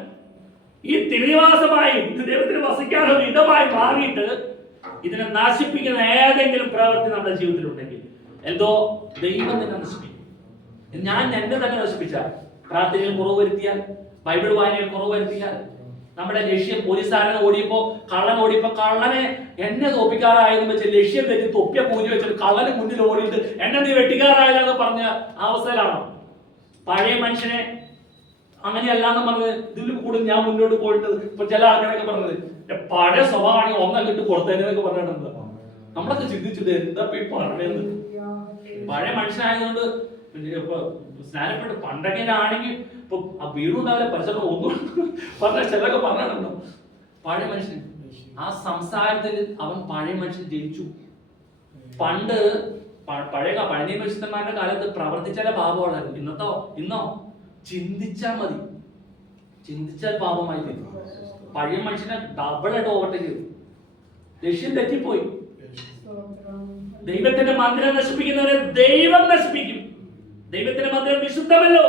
ഈ തിരുനിവാസമായി ദൈവത്തിന് വസിക്കാനുള്ള ഇടമായി മാറിയിട്ട് ഇതിനെ നശിപ്പിക്കുന്ന ഏതെങ്കിലും പ്രവൃത്തി നമ്മുടെ ജീവിതത്തിലുണ്ടെങ്കിൽ എന്തോ ദൈവം തന്നെ നശിപ്പിക്കും. ഞാൻ എന്നെ തന്നെ നശിപ്പിച്ചാൽ, പ്രാർത്ഥനയിൽ കുറവ് വരുത്തിയാൽ, ബൈബിൾ വായനയിൽ കുറവ് വരുത്തിയാൽ, നമ്മുടെ ലക്ഷ്യം പോലീസുകാരനെ ഓടിയപ്പോ കള്ളനെ എന്നെ തോപ്പിക്കാറായെന്ന് വെച്ച് ലക്ഷ്യം തെറ്റി തൊപ്പിയ പൂജ വെച്ചിട്ട് കള്ളന് മുന്നിൽ ഓടിയിട്ട് എന്നെ നീ വെട്ടിക്കാറായെന്ന് പറഞ്ഞ അവസ്ഥയിലാണോ? പഴയ മനുഷ്യനെ അങ്ങനെയല്ലാന്ന് പറഞ്ഞത് ഇതിൽ കൂടെ ഞാൻ മുന്നോട്ട് പോയിട്ട് ഇപ്പൊ ചില ആൾക്കാരൊക്കെ പറഞ്ഞത് പഴയ സ്വഭാവമാണെങ്കിൽ ഒന്നങ്ങിട്ട് കൊടുത്തതിനൊക്കെ പറഞ്ഞിട്ടുണ്ട്. നമ്മളൊക്കെ ചിന്തിച്ചത് എന്താ പോയി പറഞ്ഞത്. പഴയ മനുഷ്യനായതുകൊണ്ട് ഇപ്പൊ സ്നാനപ്പെട്ട് പണ്ടൊക്കെ ആണെങ്കിൽ ഇപ്പൊ ആ വീടുണ്ടാവില്ല, പരിസരം ഒന്നും പറഞ്ഞ ചിലരൊക്കെ പറഞ്ഞിട്ടുണ്ടോ. പഴയ മനുഷ്യൻ ആ സംസാരത്തിൽ അവൻ പഴയ മനുഷ്യൻ ജനിച്ചു. പണ്ട് പഴയ നിയമവിശുദ്ധന്മാരുടെ കാലത്ത് പ്രവർത്തിച്ചാലേ പാപമുള്ളായിരുന്നു. ഇന്നോ ചിന്തിച്ചാൽ മതി, ചിന്തിച്ചാൽ പാപമായി തീരും. പഴയ മനുഷ്യനെ ഡബിളായിട്ട് ഓവർടേക്ക് ചെയ്തു. ലക്ഷ്യം തെറ്റിപ്പോയി. ദൈവത്തിന്റെ മന്ദിരം നശിപ്പിക്കുന്നവരെ ദൈവം നശിപ്പിക്കും. ദൈവത്തിന്റെ മന്ദിരം വിശുദ്ധമല്ലോ.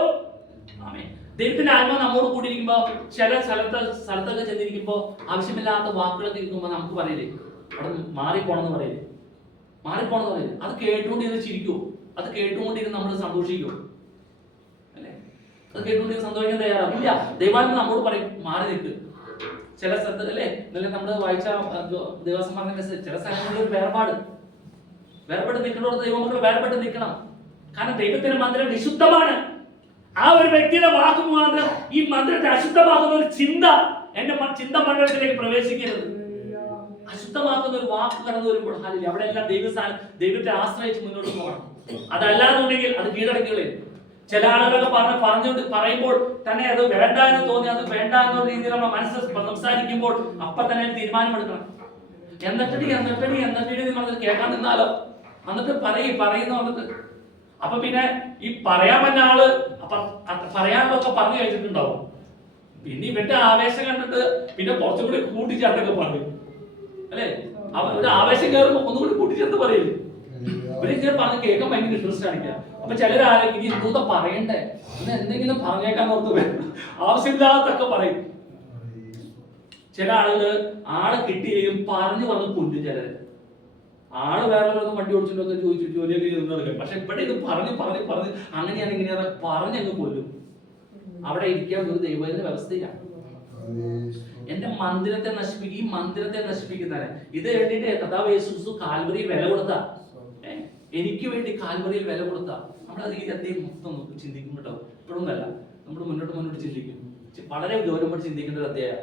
ആമേൻ. ദൈവത്തിന്റെ ആത്മാ നമ്മോട് കൂടിയിരിക്കുമ്പോ ചില സ്ഥലത്തൊക്കെ ചെന്നിരിക്കുമ്പോ ആവശ്യമില്ലാത്ത വാക്കുകളൊക്കെ ഇരിക്കുമ്പോ നമുക്ക് പറയില്ലേ, അവിടെ മാറിപ്പോണെന്ന് പറയില്ലേ. അത് കേട്ടുകൊണ്ടിരുന്ന് ചിരിക്കൂ, അത് കേട്ടുകൊണ്ടിരുന്ന് നമ്മൾ സന്തോഷിക്കൂ അല്ലെ? അത് കേട്ടുകൊണ്ടിരുന്ന് സന്തോഷിക്കാൻ തയ്യാറാവും ഇല്ല. ദൈവാത്മാ നമ്മോട് പറയും മാറി നിൽക്ക്. ചില സ്ഥലത്ത് അല്ലെ, ഇന്നലെ നമ്മള് വായിച്ച ദിവസം പറഞ്ഞ ചില സ്ഥലങ്ങളിൽ വേർപെട്ട് നിൽക്കണോട് ദൈവമക്കൾ വേർപെട്ട് നിൽക്കണം. കാരണം ദൈവത്തിന്റെ മന്ദിരം വിശുദ്ധമാണ്. ആ ഒരു വ്യക്തിയുടെ വാക്ക് മുഖാന്തരം ഈ മന്ദിരത്തെ അശുദ്ധമാക്കുന്ന ഒരു ചിന്ത എന്റെ ചിന്ത മണ്ഡലത്തിലേക്ക് പ്രവേശിക്കരുത്. അശുദ്ധമാക്കുന്ന ഒരു വാക്ക് കടന്നു വരുമ്പോൾ ഹാലില്ല, അവിടെ എല്ലാം ദൈവത്തെ ആശ്രയിച്ച് മുന്നോട്ട് പോകണം. അതല്ലാന്നുണ്ടെങ്കിൽ അത് കീഴടക്കുകളെ. ചില ആളുകളൊക്കെ പറയുമ്പോൾ തന്നെ അത് വേണ്ട എന്ന് തോന്നി, അത് വേണ്ട എന്ന രീതിയിൽ നമ്മൾ മനസ്സിൽ സംസാരിക്കുമ്പോൾ അപ്പൊ തന്നെ തീരുമാനമെടുക്കണം. എന്നിട്ട് നമ്മൾ കേൾക്കാൻ നിന്നാലോ, എന്നിട്ട് പറയുന്നു വന്നിട്ട് അപ്പൊ പിന്നെ ഈ പറയാൻ പറ്റുന്ന ആള് അപ്പൊ പറയാനുള്ളതൊക്കെ പറഞ്ഞു കഴിച്ചിട്ടുണ്ടാവും. പിന്നെ ഇവന്റെ ആവേശം കണ്ടിട്ട് പിന്നെ കുറച്ചും കൂടി കൂട്ടിച്ചേർത്തൊക്കെ പറയും അല്ലെ. ഒരു ആവേശം കയറുമ്പോ ഒന്നുകൂടി കൂട്ടിച്ചേർത്ത് പറയില്ലേ. ഇവരിങ്ങനെ പറഞ്ഞ് കേൾക്കാൻ ഭയങ്കര ഇൻട്രസ്റ്റ് കാണിക്കുക. അപ്പൊ ചിലരാരും ഇനി എന്തോ പറയണ്ടേ, ഇന്ന് എന്തെങ്കിലും പറഞ്ഞേക്കാൻ ഓർത്ത് ആവശ്യമില്ലാത്തൊക്കെ പറയും. ചില ആളുകൾ ആളെ കിട്ടിയും പറഞ്ഞു കൊല്ലും. ചിലര് ആള് വേറെ വണ്ടി ഓടിച്ചിട്ടൊക്കെ ചോദിച്ചു ജോലിയൊക്കെ ചെയ്തു. പക്ഷെ ഇവിടെ ഇത് പറഞ്ഞ് അങ്ങനെയാണ് ഇങ്ങനെയാണ് പറഞ്ഞങ്ങ് കൊല്ലും. അവിടെ ഇരിക്കാൻ ഒരു ദൈവത്തിന്റെ വ്യവസ്ഥയിലാണ്. എന്റെ മന്ദിരത്തെ ഈ മന്ദിരത്തെ നശിപ്പിക്കുന്നവരെ ഇത് വേണ്ടിട്ട് കർത്താവ് യേശു കാൽവരിയിൽ വില കൊടുത്ത, എനിക്ക് വേണ്ടി കാൽവരിയിൽ വില കൊടുത്ത. നമ്മളത് ഈ അദ്ദേഹം മൊത്തം ചിന്തിക്കും കേട്ടോ. ഇപ്പോഴൊന്നല്ല, നമ്മൾ മുന്നോട്ട് ചിന്തിക്കും. വളരെ ഗൗരവമായിട്ട് ചിന്തിക്കേണ്ട ഒരു അധ്യായം.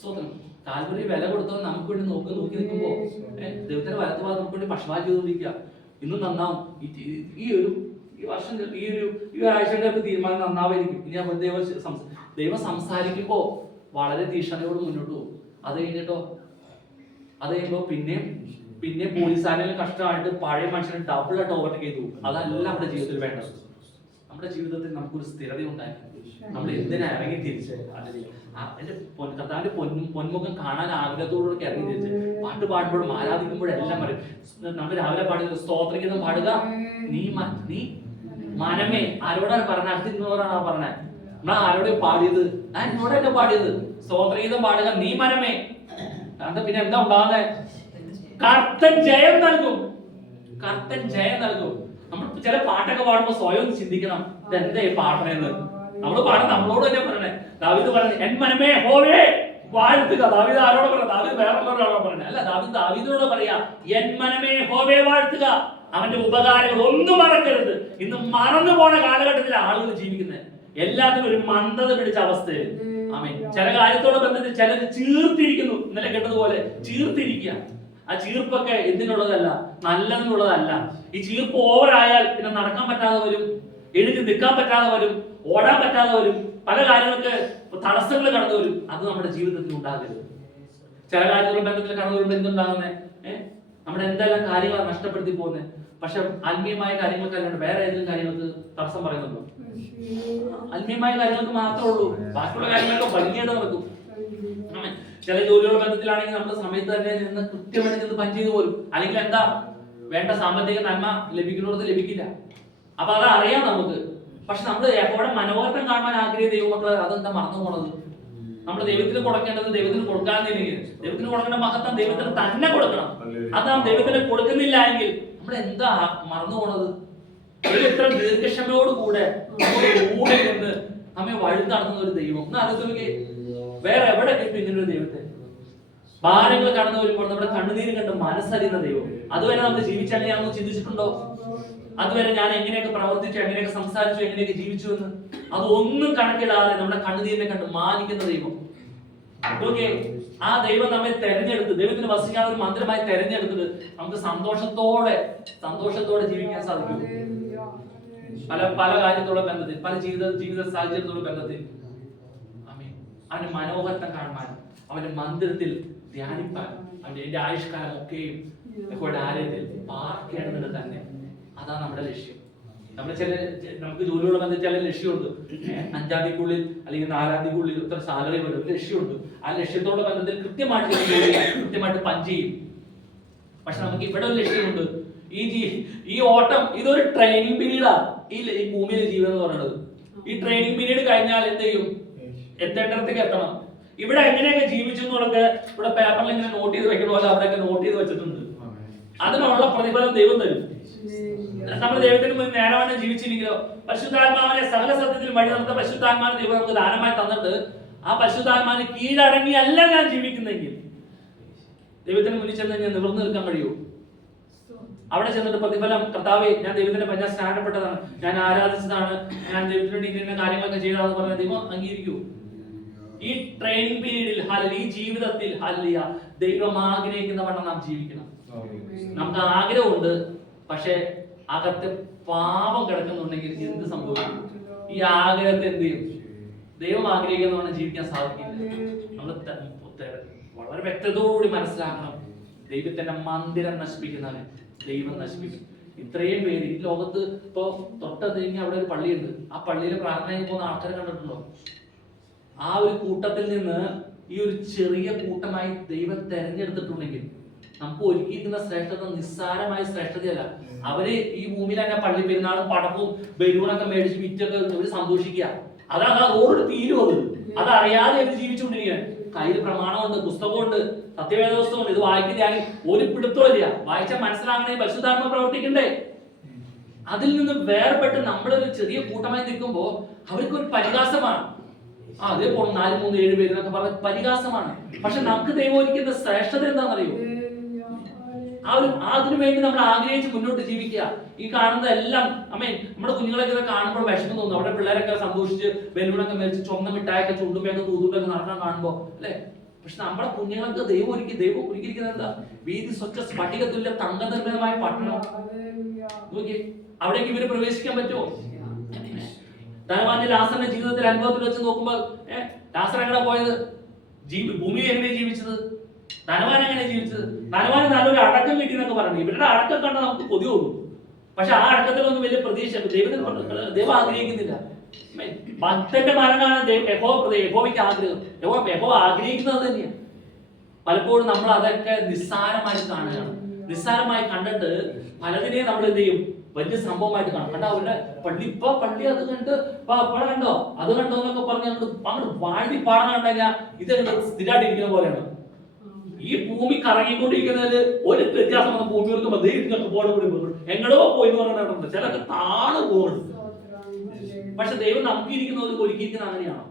സ്വന്തം കാൽവരി വില കൊടുത്തവൻ നമുക്ക് വേണ്ടി നോക്കി നിൽക്കുമ്പോ ദൈവത്തിന്റെ വലത്ത് ഭാഗം നമുക്ക് വേണ്ടി പക്ഷപാതം ചെയ്തുകൊണ്ടിരിക്കുക. ഇന്നും നന്നാവും. ഈ വർഷം ഈ ആഴ്ചയുടെ തീരുമാനം നന്നാവായിരിക്കും. ഇനി ദൈവം സംസാരിക്കുമ്പോ വളരെ തീക്ഷണയോട് മുന്നോട്ട് പോകും. അത് കഴിയുമ്പോ പിന്നെ പോലീസുകാരെല്ലാം കഷ്ടമായിട്ട് പഴയ മനുഷ്യനെ ഡബിളായിട്ട് ഓവർടേക്ക് ചെയ്തു. അതല്ല നമ്മുടെ ജീവിതത്തിൽ വേണ്ടത്. നമ്മുടെ ജീവിതത്തിൽ നമുക്കൊരു സ്ഥിരത ഉണ്ടായിരുന്നു. നമ്മൾ എന്തിനാ ഇറങ്ങി തിരിച്ച് എന്റെ കർത്താവിന്റെ പൊന്മുഖം കാണാൻ ആഗ്രഹത്തോടെ ഇറങ്ങി തിരിച്ച് പാട്ട് പാടുമ്പോഴും ആരാധിക്കുമ്പോഴും എല്ലാം പറയും. നമ്മൾ രാവിലെ പാടുന്നത് സ്തോത്രഗീതം പാടുക. നീ മനമേ ആരോടാണ് പറഞ്ഞത്? അടുത്തിരുന്നവരാണ് പറഞ്ഞത്. നമ്മൾ ആരോടെ പാടിയത്? ഞാൻ എന്നോടല്ലേ പാടിയത്. സ്തോത്രഗീതം പാടുക നീ മനമേ. കാരണം പിന്നെ എന്താ ഉണ്ടാകുന്നത്? കർത്തൻ ജയം നൽകും. നമ്മൾ ചില പാട്ടൊക്കെ പാടുമ്പോ സ്വയം ചിന്തിക്കണം, ഇതെന്താ ഈ പാടണേന്ന്. നമ്മളോട് തന്നെ പറയണേ. ദാവീദ് പറഞ്ഞു എൻ മനമേ യഹോവയെ വാഴ്ത്തുക. ദാവീദ് ആരോട് പറഞ്ഞ? ദാവീദ് വേറെയുള്ളവരോടാണോ പറഞ്ഞത്? അല്ല, ദാവീദിനോട് പറയാ എൻ മനമേ യഹോവയെ വാഴ്ത്തുക, അവന്റെ ഉപകാരങ്ങൾ ഒന്നും മറക്കരുത്. ഇന്ന് മറന്നു പോണ കാലഘട്ടത്തിൽ ആളുകൾ ജീവിക്കുന്നത് എല്ലാത്തിനും ഒരു മന്ദത പിടിച്ച അവസ്ഥയിൽ. ആമേൻ. ചില കാര്യത്തോട് ബന്ധത്തിൽ ചിലർ ചീർത്തിരിക്കുന്നു. ഇന്നലെ കേട്ടതുപോലെ ചീർത്തിരിക്കുക. ആ ചീർപ്പൊക്കെ എന്തിനുള്ളതല്ല, നല്ലതിനുള്ളതല്ല. ഈ ചീർപ്പ് ഓവറായാൽ പിന്നെ നടക്കാൻ പറ്റാതെ വരും, എഴുതി നിൽക്കാൻ പറ്റാതെ വരും, ഓടാൻ പറ്റാതെ വരും, പല കാര്യങ്ങൾക്ക് തടസ്സങ്ങൾ കടന്നു വരും. അത് നമ്മുടെ ജീവിതത്തിൽ ഉണ്ടാകരുത്. ചില കാര്യങ്ങളുടെ ബന്ധത്തിൽ കടന്നു വരുമ്പോൾ എന്തുണ്ടാകുന്നത്? നമ്മുടെ എന്തെല്ലാം കാര്യങ്ങളാണ് നഷ്ടപ്പെടുത്തി പോകുന്നത്. പക്ഷെ ആത്മീയമായ കാര്യങ്ങൾക്കല്ലാണ്ട് വേറെ ഏതെങ്കിലും കാര്യങ്ങൾക്ക് തടസ്സം പറയുന്നുണ്ടോ? ആത്മീയമായ കാര്യങ്ങൾക്ക് മാത്രമേ ഉള്ളൂ. ബാക്കിയുള്ള കാര്യങ്ങളൊക്കെ ഭംഗിയായിട്ട് നടക്കും. ചില ജോലികളുടെ ബന്ധത്തിലാണെങ്കിൽ നമ്മുടെ സമയത്ത് തന്നെ നിന്ന് കൃത്യമായിട്ട് നിന്ന് പഞ്ച് ചെയ്ത് പോലും. അല്ലെങ്കിൽ എന്താ വേണ്ട സാമ്പത്തിക നന്മ ലഭിക്കുന്നിടത്ത് ലഭിക്കില്ല. അപ്പൊ അത് അറിയാം നമുക്ക്. പക്ഷെ നമ്മൾ യഹോവയുടെ മനോഹരം കാണാൻ ആഗ്രഹിച്ച ദൈവമക്കളെ അതെന്താ മറന്നു പോണത്? നമ്മൾ ദൈവത്തിന് കൊടുക്കേണ്ടത് ദൈവത്തിന് കൊടുക്കാതില്ലെങ്കിൽ ദൈവത്തിന് കൊടുക്കേണ്ട മഹത്വം ദൈവത്തിന് തന്നെ കൊടുക്കണം. അത് നാം ദൈവത്തിന് കൊടുക്കുന്നില്ല എങ്കിൽ നമ്മൾ എന്താ മറന്നു പോണത്? ഇത്ര ദീർഘക്ഷമയോടുകൂടെ കൂടെ നിന്ന് നമ്മെ വഴി നടത്തുന്ന ഒരു ദൈവം ആലോചിക്ക്. വേറെ എവിടെ കിട്ടും ഇങ്ങനൊരു ദൈവത്തെ? ഭാരങ്ങൾ കടന്നു വരുമ്പോൾ നമ്മുടെ കണ്ണുനീര് കണ്ട് മനസ്സറിയുന്ന ദൈവം. അതുവരെ നമുക്ക് ജീവിച്ചങ്ങനെയാണെന്ന് ചിന്തിച്ചിട്ടുണ്ടോ? അതുവരെ ഞാൻ എങ്ങനെയൊക്കെ പ്രവർത്തിച്ചു, എങ്ങനെയൊക്കെ സംസാരിച്ചു, എങ്ങനെയൊക്കെ ജീവിച്ചു എന്ന് അതൊന്നും കണക്കിടാതെ നമ്മുടെ കണ്ണുനീരിനെ കണ്ട് മാനിക്കുന്ന ദൈവം. ഓക്കെ, ആ ദൈവം നമ്മെ തെരഞ്ഞെടുത്ത്, ദൈവത്തിന് വസിക്കാൻ ഒരു മന്ദിരമായി തെരഞ്ഞെടുത്തിട്ട് നമുക്ക് സന്തോഷത്തോടെ ജീവിക്കാൻ സാധിക്കും. പല കാര്യത്തോടെ ബന്ധത്തിൽ, പല ജീവിത സാഹചര്യത്തോടെ ബന്ധത്തിൽ അവന്റെ മനോഹരത്വം കാണാൻ, അവന്റെ മന്ദിരത്തിൽ ധ്യാനിപ്പാൻ, അവന്റെ ആയുഷ്കാലം ഒക്കെയും യഹോവയുടെ ആലയത്തിൽ പാർക്കേണ്ടത് തന്നെ. അതാണ് നമ്മുടെ ലക്ഷ്യം. നമുക്ക് ജോലിയോട് ബന്ധിച്ച് ചില ലക്ഷ്യമുണ്ട്. 5-ാം തീയതിക്കുള്ളിൽ അല്ലെങ്കിൽ 4-ാം തീയതിക്കുള്ളിൽ ഇത്ര സാലറി വരും, ഒരു ലക്ഷ്യമുണ്ട്. ആ ലക്ഷ്യത്തോടെ ബന്ധത്തിൽ കൃത്യമായിട്ട് പഞ്ച് ചെയ്യും. പക്ഷെ നമുക്ക് ഇവിടെ ഒരു ലക്ഷ്യമുണ്ട്. ഈ ഓട്ടം ഇതൊരു ട്രെയിനിങ് പീരീഡാണ്. ഈ ഭൂമിയിലെ ജീവിതം എന്ന് പറയുന്നത്. ഈ ട്രെയിനിങ് പീരീഡ് കഴിഞ്ഞാൽ എന്ത് ചെയ്യും? എത്തേണ്ടടത്തേക്ക് എത്തണം. ഇവിടെ എങ്ങനെയൊക്കെ ജീവിച്ചു എന്നുള്ളതൊക്കെ ഇവിടെ പേപ്പറിൽ ഇങ്ങനെ നോട്ട് ചെയ്ത് വെക്കുന്ന പോലെ അവിടെയൊക്കെ നോട്ട് ചെയ്ത് വെച്ചിട്ടുണ്ട്. അതിനുള്ള പ്രതിഫലം ദൈവം തരും. നമ്മൾ ദൈവത്തിന് മുന്നിൽ നേരമാണ് ജീവിച്ചിരിക്കലോ. പരിശുദ്ധാത്മാവിനെ സകല സത്യത്തിൽ വഴി നടത്ത പരിശുദ്ധാത്മാവിനെ ദൈവം നമുക്ക് ദാനമായി തന്നിട്ട് ആ പരിശുദ്ധാത്മാവിന് കീഴടങ്ങിയല്ല ഞാൻ ജീവിക്കുന്നെങ്കിൽ ദൈവത്തിന് മുന്നിൽ ചെന്ന് ഞാൻ നിവർന്നു നിൽക്കാൻ കഴിയൂ? അവിടെ ചെന്നിട്ട് പ്രതിഫലം, കർത്താവേ ഞാൻ ദൈവത്തിന്റെ ഞാൻ സ്നാനപ്പെട്ടതാണ്, ഞാൻ ആരാധിച്ചതാണ്, ഞാൻ ദൈവത്തിന് വേണ്ടി ഇങ്ങനെ കാര്യങ്ങളൊക്കെ ചെയ്തതാണെന്ന് പറഞ്ഞ ദൈവം അംഗീകരിക്കൂ? ഈ ട്രെയിനിങ് പീരീഡിൽ ഈ ജീവിതത്തിൽ ദൈവം ആഗ്രഹിക്കുന്ന വണ്ണം നാം ജീവിക്കണം. നമുക്ക് ആഗ്രഹമുണ്ട്, പക്ഷെ അകത്ത് പാപം കിടക്കുന്നുണ്ടെങ്കിൽ എന്ത് സംഭവിക്കും? ഈ ആഗ്രഹത്തെ എന്ത് ചെയ്യും? ദൈവം ആഗ്രഹിക്കുന്നവണ്ണം ജീവിക്കാൻ സാധിക്കില്ല. നമ്മൾ വളരെ വ്യക്തതയോടുകൂടി മനസ്സിലാക്കണം, ദൈവത്തിന്റെ മന്ദിരം നശിപ്പിക്കുന്നവനെ ദൈവം നശിപ്പിക്കും. ഇത്രയും പേര് ഈ ലോകത്ത് ഇപ്പോ തൊട്ടത് കഴിഞ്ഞാൽ അവിടെ ഒരു പള്ളിയുണ്ട്. ആ പള്ളിയിൽ പ്രാർത്ഥനയിൽ പോകുന്ന ആൾക്കാരെ കണ്ടിട്ടുണ്ടോ? ആ ഒരു കൂട്ടത്തിൽ നിന്ന് ഈ ഒരു ചെറിയ കൂട്ടമായി ദൈവം തെരഞ്ഞെടുത്തിട്ടുണ്ടെങ്കിൽ നമുക്ക് ഒരുക്കിയിരിക്കുന്ന ശ്രേഷ്ഠത നിസ്സാരമായ ശ്രേഷ്ഠതയല്ല. അവര് ഈ ഭൂമിയിൽ തന്നെ പള്ളി പെരുന്നാളും പടപ്പും ബലൂണൊക്കെ മേടിച്ച് വിറ്റൊക്കെ ഒരു സന്തോഷിക്കുക. അതോട് തീരും. അതറിയാതെ അവർ ജീവിച്ചുകൊണ്ടിരിക്കുകയാണ്. കയ്യിൽ പ്രമാണമുണ്ട്, പുസ്തകമുണ്ട്, സത്യവേദപുസ്തകമുണ്ട്. ഇത് വായിക്കാൻ ഒരു പിടുത്തമില്ല. വായിച്ചാൽ മനസ്സിലാകണേ പരിശുദ്ധാത്മ പ്രവർത്തിക്കണ്ടേ? അതിൽ നിന്ന് വേർപെട്ട് നമ്മളൊരു ചെറിയ കൂട്ടമായി നിൽക്കുമ്പോ അവർക്കൊരു പരിഹാസമാണ്. അതേ പോണം 4, 3, 7 പേര് എന്നൊക്കെ പറഞ്ഞ പരിഹാസമാണ്. പക്ഷെ നമുക്ക് ദൈവം ഒരുക്കുന്ന ശ്രേഷ്ഠത എന്താണെന്നറിയോ? അതിനു വേണ്ടി നമ്മൾ ആഗ്രഹിച്ച് മുന്നോട്ട് ജീവിക്കുക. ഈ കാണുന്നതെല്ലാം നമ്മുടെ കുഞ്ഞുങ്ങളൊക്കെ കാണുമ്പോൾ വിഷമം തോന്നും. അവിടെ പിള്ളേരൊക്കെ സന്തോഷിച്ച് ബലൂണൊക്കെ മേടിച്ച് ചുവന്ന മിഠായൊക്കെ ചുണ്ടുമ്പൊക്കെ തൂതുമ്പൊക്കെ നടക്കാൻ കാണുമ്പോ അല്ലെ? പക്ഷെ നമ്മുടെ കുഞ്ഞുങ്ങൾക്ക് ദൈവം ഒരുക്കിയിരിക്കുന്നത് എന്താ? വീതി സ്വച്ഛ സ്ഫടികത്തുല്യ തങ്കനിർമ്മിതമായ പട്ടണം. നോക്കി, അവിടേക്ക് ഇവര് പ്രവേശിക്കാൻ പറ്റുമോ? ധനവാന്റെ ലാസറിന്റെ ജീവിതത്തിൽ അനുഭവത്തിൽ വെച്ച് നോക്കുമ്പോൾ ലാസർ എങ്ങനെ പോയത്? ഭൂമിയിൽ എങ്ങനെ ജീവിച്ചത്? ധനവാൻ എങ്ങനെ ജീവിച്ചത്? ധനവാന് നല്ലൊരു അടക്കം കിട്ടി എന്നൊക്കെ പറഞ്ഞു. ഇവരുടെ അടക്കം കണ്ടാൽ നമുക്ക് കൊതി തോന്നും. പക്ഷെ ആ അടക്കത്തിലൊന്നും വലിയ പ്രതീക്ഷ ദൈവം ആഗ്രഹിക്കുന്നില്ല. ഭക്തന്റെ മരണമാണ് യഹോവയ്ക്ക് ആഗ്രഹം. യഹോവ ആഗ്രഹിക്കുന്നത് തന്നെയാണ്. പലപ്പോഴും നമ്മൾ അതൊക്കെ നിസ്സാരമായി കാണുകയാണ്. നിസ്സാരമായി കണ്ടിട്ട് പലതിനെയും നമ്മൾ എന്ത് ചെയ്യും? വലിയ സംഭവമായിട്ട് കാണും. കണ്ടോ അവരുടെ പള്ളി അത് കണ്ട് കണ്ടോ അത് കണ്ടോ എന്നൊക്കെ പറഞ്ഞ് അങ്ങോട്ട് വാഴ്ത്തി പാടാൻ കണ്ടുകഴിഞ്ഞാൽ ഇത് സ്ഥിരമായിട്ടിരിക്കുന്ന പോലെയാണ്. ഈ ഭൂമി കറങ്ങിക്കൊണ്ടിരിക്കുന്നതിൽ ഒരു വ്യത്യാസം വന്ന ഭൂമി എങ്ങടോ പോയി എന്ന് പറഞ്ഞിട്ടുണ്ട്. ചിലർക്ക് താഴെ പോകുന്നുണ്ട്. പക്ഷെ ദൈവം നമുക്ക് ഒരുക്കിയിരിക്കുന്ന അങ്ങനെയാണോ?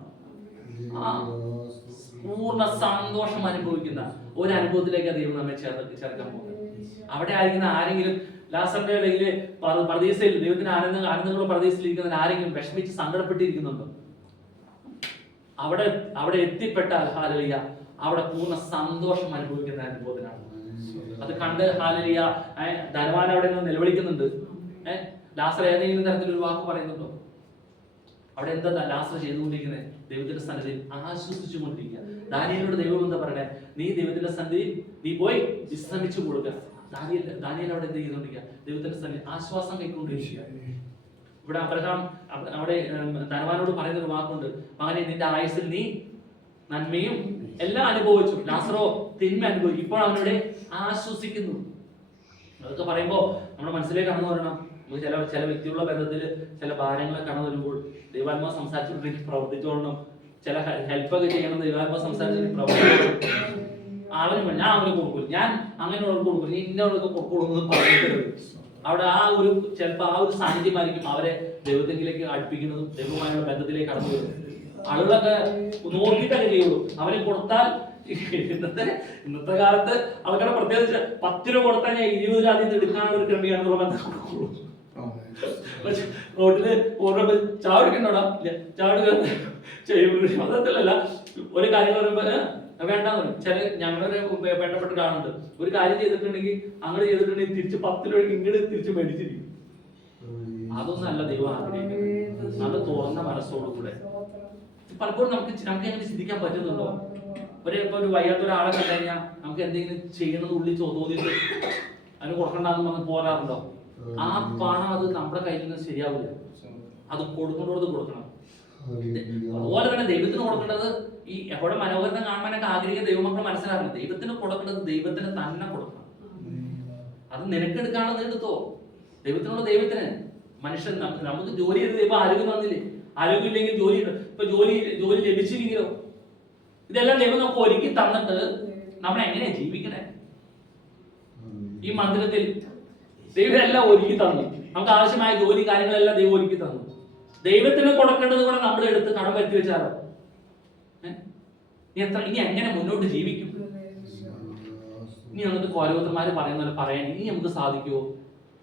പൂർണ്ണ സന്തോഷം അനുഭവിക്കുന്ന ഒരു അനുഭവത്തിലേക്ക് ദൈവം നമ്മെ ചേർക്കാൻ പോകുന്നത്. അവിടെ ആയിരിക്കുന്ന ആരെങ്കിലും ലാസറിന്റെ ഇടയിൽ പ്രദേശയിൽ ദൈവത്തിന്റെ ആനന്ദങ്ങളുടെ പ്രദേശത്തിലിരിക്കുന്ന ആരെങ്കിലും വിഷമിച്ച് സങ്കടപ്പെട്ടിരിക്കുന്നുണ്ടോ? അവിടെ എത്തിപ്പെട്ടാൽ ഹാലലിയ അവിടെ പൂർണ്ണ സന്തോഷം അനുഭവിക്കുന്ന അനുഭവത്തിനാണ്. അത് കണ്ട് ഹാലലിയ ധനവാൻ അവിടെ നിന്ന് നിലവിളിക്കുന്നുണ്ട്. ലാസർ ഏതെങ്കിലും തരത്തിലൊരു വാക്ക് പറയുന്നുണ്ടോ? അവിടെ എന്താ ലാസർ ചെയ്തുകൊണ്ടിരിക്കുന്നത്? ദൈവത്തിന്റെ സന്നിധിയിൽ ആശ്വസിച്ചുകൊണ്ടിരിക്കുക. ദാനിയേലിനോട് ദൈവം എന്താ പറയണേ? നീ ദൈവത്തിന്റെ സന്നിധിയിൽ നീ പോയി വിശ്രമിച്ചു കൊടുക്കുക. ദാനിയേൽ അവിടെ എന്ത് ചെയ്യുന്നുണ്ടിരിക്കുക? ദൈവത്തിന്റെ സന്നിധി ആശ്വാസം കൈക്കൊണ്ടിരിക്കുക. ഇവിടെ അബ്രഹാം അവിടെ ധനവാനോട് പറയുന്ന ഒരു വാക്കുണ്ട്, മകനെ നിന്റെ ആയുസ്സിൽ നീ നന്മയും എല്ലാം അനുഭവിച്ചു, ലാസറോ തിന്മ അനുഭവിച്ചു, ഇപ്പോൾ അവനോട് ആശ്വസിക്കുന്നു. അതൊക്കെ പറയുമ്പോൾ നമ്മുടെ മനസ്സിലേക്ക് കടന്നു വരണം. നമുക്ക് ചില വ്യക്തിയുള്ള ബന്ധത്തിൽ ചില ഭാരങ്ങളെ കടന്നു വരുമ്പോൾ ദൈവാത്മാ സംസാരിച്ചിട്ട് പ്രവർത്തിച്ചോളണം. ചില ഹെൽപ്പൊക്കെ ചെയ്യണം. ദൈവാത്മാ സംസാരിച്ചിട്ട് പ്രവർത്തിച്ചോളണം. ഞാൻ അവന് കൊടുക്കും, ഞാൻ അങ്ങനെയുള്ളവർക്ക് കൊടുക്കും, നീ ഇന്നവർക്ക് കൊടുക്കുന്നു പറഞ്ഞിട്ട് അവിടെ ചിലപ്പോൾ ആ ഒരു സാന്നിധ്യമായിരിക്കും അവരെ ദൈവത്തിലേക്ക് അടുപ്പിക്കുന്നതും ദൈവവുമായുള്ള ബന്ധത്തിലേക്ക് കടന്നു വരുന്നത്. ആളുകളൊക്കെ നോക്കിയിട്ടൊക്കെ ചെയ്യുള്ളൂ. അവന് കൊടുത്താൽ ഇന്നത്തെ കാലത്ത് ആൾക്കാരെ പ്രത്യേകിച്ച് 10 രൂപ കൊടുത്താൽ ഞാൻ 20 രൂപ അതിൽ നിന്ന് എടുക്കാനുള്ള ഒരു ക്രമീകരണം കൊടുക്കുള്ളൂ. റോഡില് ഓരോ ചാവടിക്കണ്ടോടാ ചാവടി മതത്തിലല്ല ഒരു കാര്യം പറയുമ്പോ വേണ്ടാന്ന് പറയും. ചില ഞങ്ങളൊരു വേണ്ടപ്പെട്ട ഒരാളുണ്ട്, ഒരു കാര്യം ചെയ്തിട്ടുണ്ടെങ്കിൽ അങ്ങനെ ചെയ്തിട്ടുണ്ടെങ്കിൽ തിരിച്ച് 10 രൂപ ഇങ്ങോട്ട് തിരിച്ച് മേടിച്ചിരിക്കും. അതൊന്നും അല്ല ദൈവം ആഗ്രഹിക്കുന്നത്. നല്ല തുറന്ന മനസ്സോടുകൂടെ. പലപ്പോഴും നമുക്ക് എങ്ങനെ ചിന്തിക്കാൻ പറ്റുന്നുണ്ടോ? ഒരു വയ്യാത്ത ഒരാളെ കണ്ടു കഴിഞ്ഞാൽ നമുക്ക് എന്തെങ്കിലും ചെയ്യണമെന്ന് ഉള്ളിൽ തോന്നിയിട്ട് അതിന് കൊടുക്കണ്ടെന്ന് പറഞ്ഞ് പോരാറുണ്ടോ? ആ പണം അത് നമ്മുടെ കയ്യിൽ നിന്ന് ശരിയാവില്ല. അത് കൊടുക്കേണ്ടത് കൊടുക്കണം. അതുപോലെ തന്നെ ദൈവത്തിന് കൊടുക്കേണ്ടത് ഈ എവിടെ മനോഹരത കാണാനൊക്കെ ആഗ്രഹിക്കുന്ന ദൈവമക്കൾ മനസ്സിലാക്കണം. ദൈവത്തിന് കൊടുക്കേണ്ടത് ദൈവത്തിന് തന്നെ കൊടുക്കണം. അത് നിനക്കെടുക്കാനുള്ളത് എടുത്തോ. ദൈവത്തിനുള്ള ദൈവത്തിന്. മനുഷ്യൻ നമുക്ക് ജോലി ചെയ്ത് ദൈവം ആരോഗ്യം തന്നില്ലേ? ആരോഗ്യം ഇല്ലെങ്കിൽ ജോലി ഇപ്പൊ ജോലി ലഭിച്ചില്ലെങ്കിലോ? ഇതെല്ലാം ദൈവം നമുക്ക് ഒരുക്കി തന്നിട്ട് നമ്മൾ എങ്ങനെയാ ജീവിക്കണേ? ഈ മന്ദിരത്തിൽ ദൈവം എല്ലാം ഒരുക്കി തന്നു. നമുക്ക് ആവശ്യമായ ജോലി കാര്യങ്ങളെല്ലാം ദൈവം ഒരുക്കി തന്നു. ദൈവത്തിന് കൊടുക്കേണ്ടത് കൂടെ നമ്മൾ എടുത്ത് കടം വരുത്തി വെച്ചാലോ? ഇനി എങ്ങനെ മുന്നോട്ട് ജീവിക്കും? ഇനി എന്നിട്ട് കോലോത്തന്മാര് പറയുന്ന പോലെ പറയാൻ ഇനി നമുക്ക് സാധിക്കുമോ?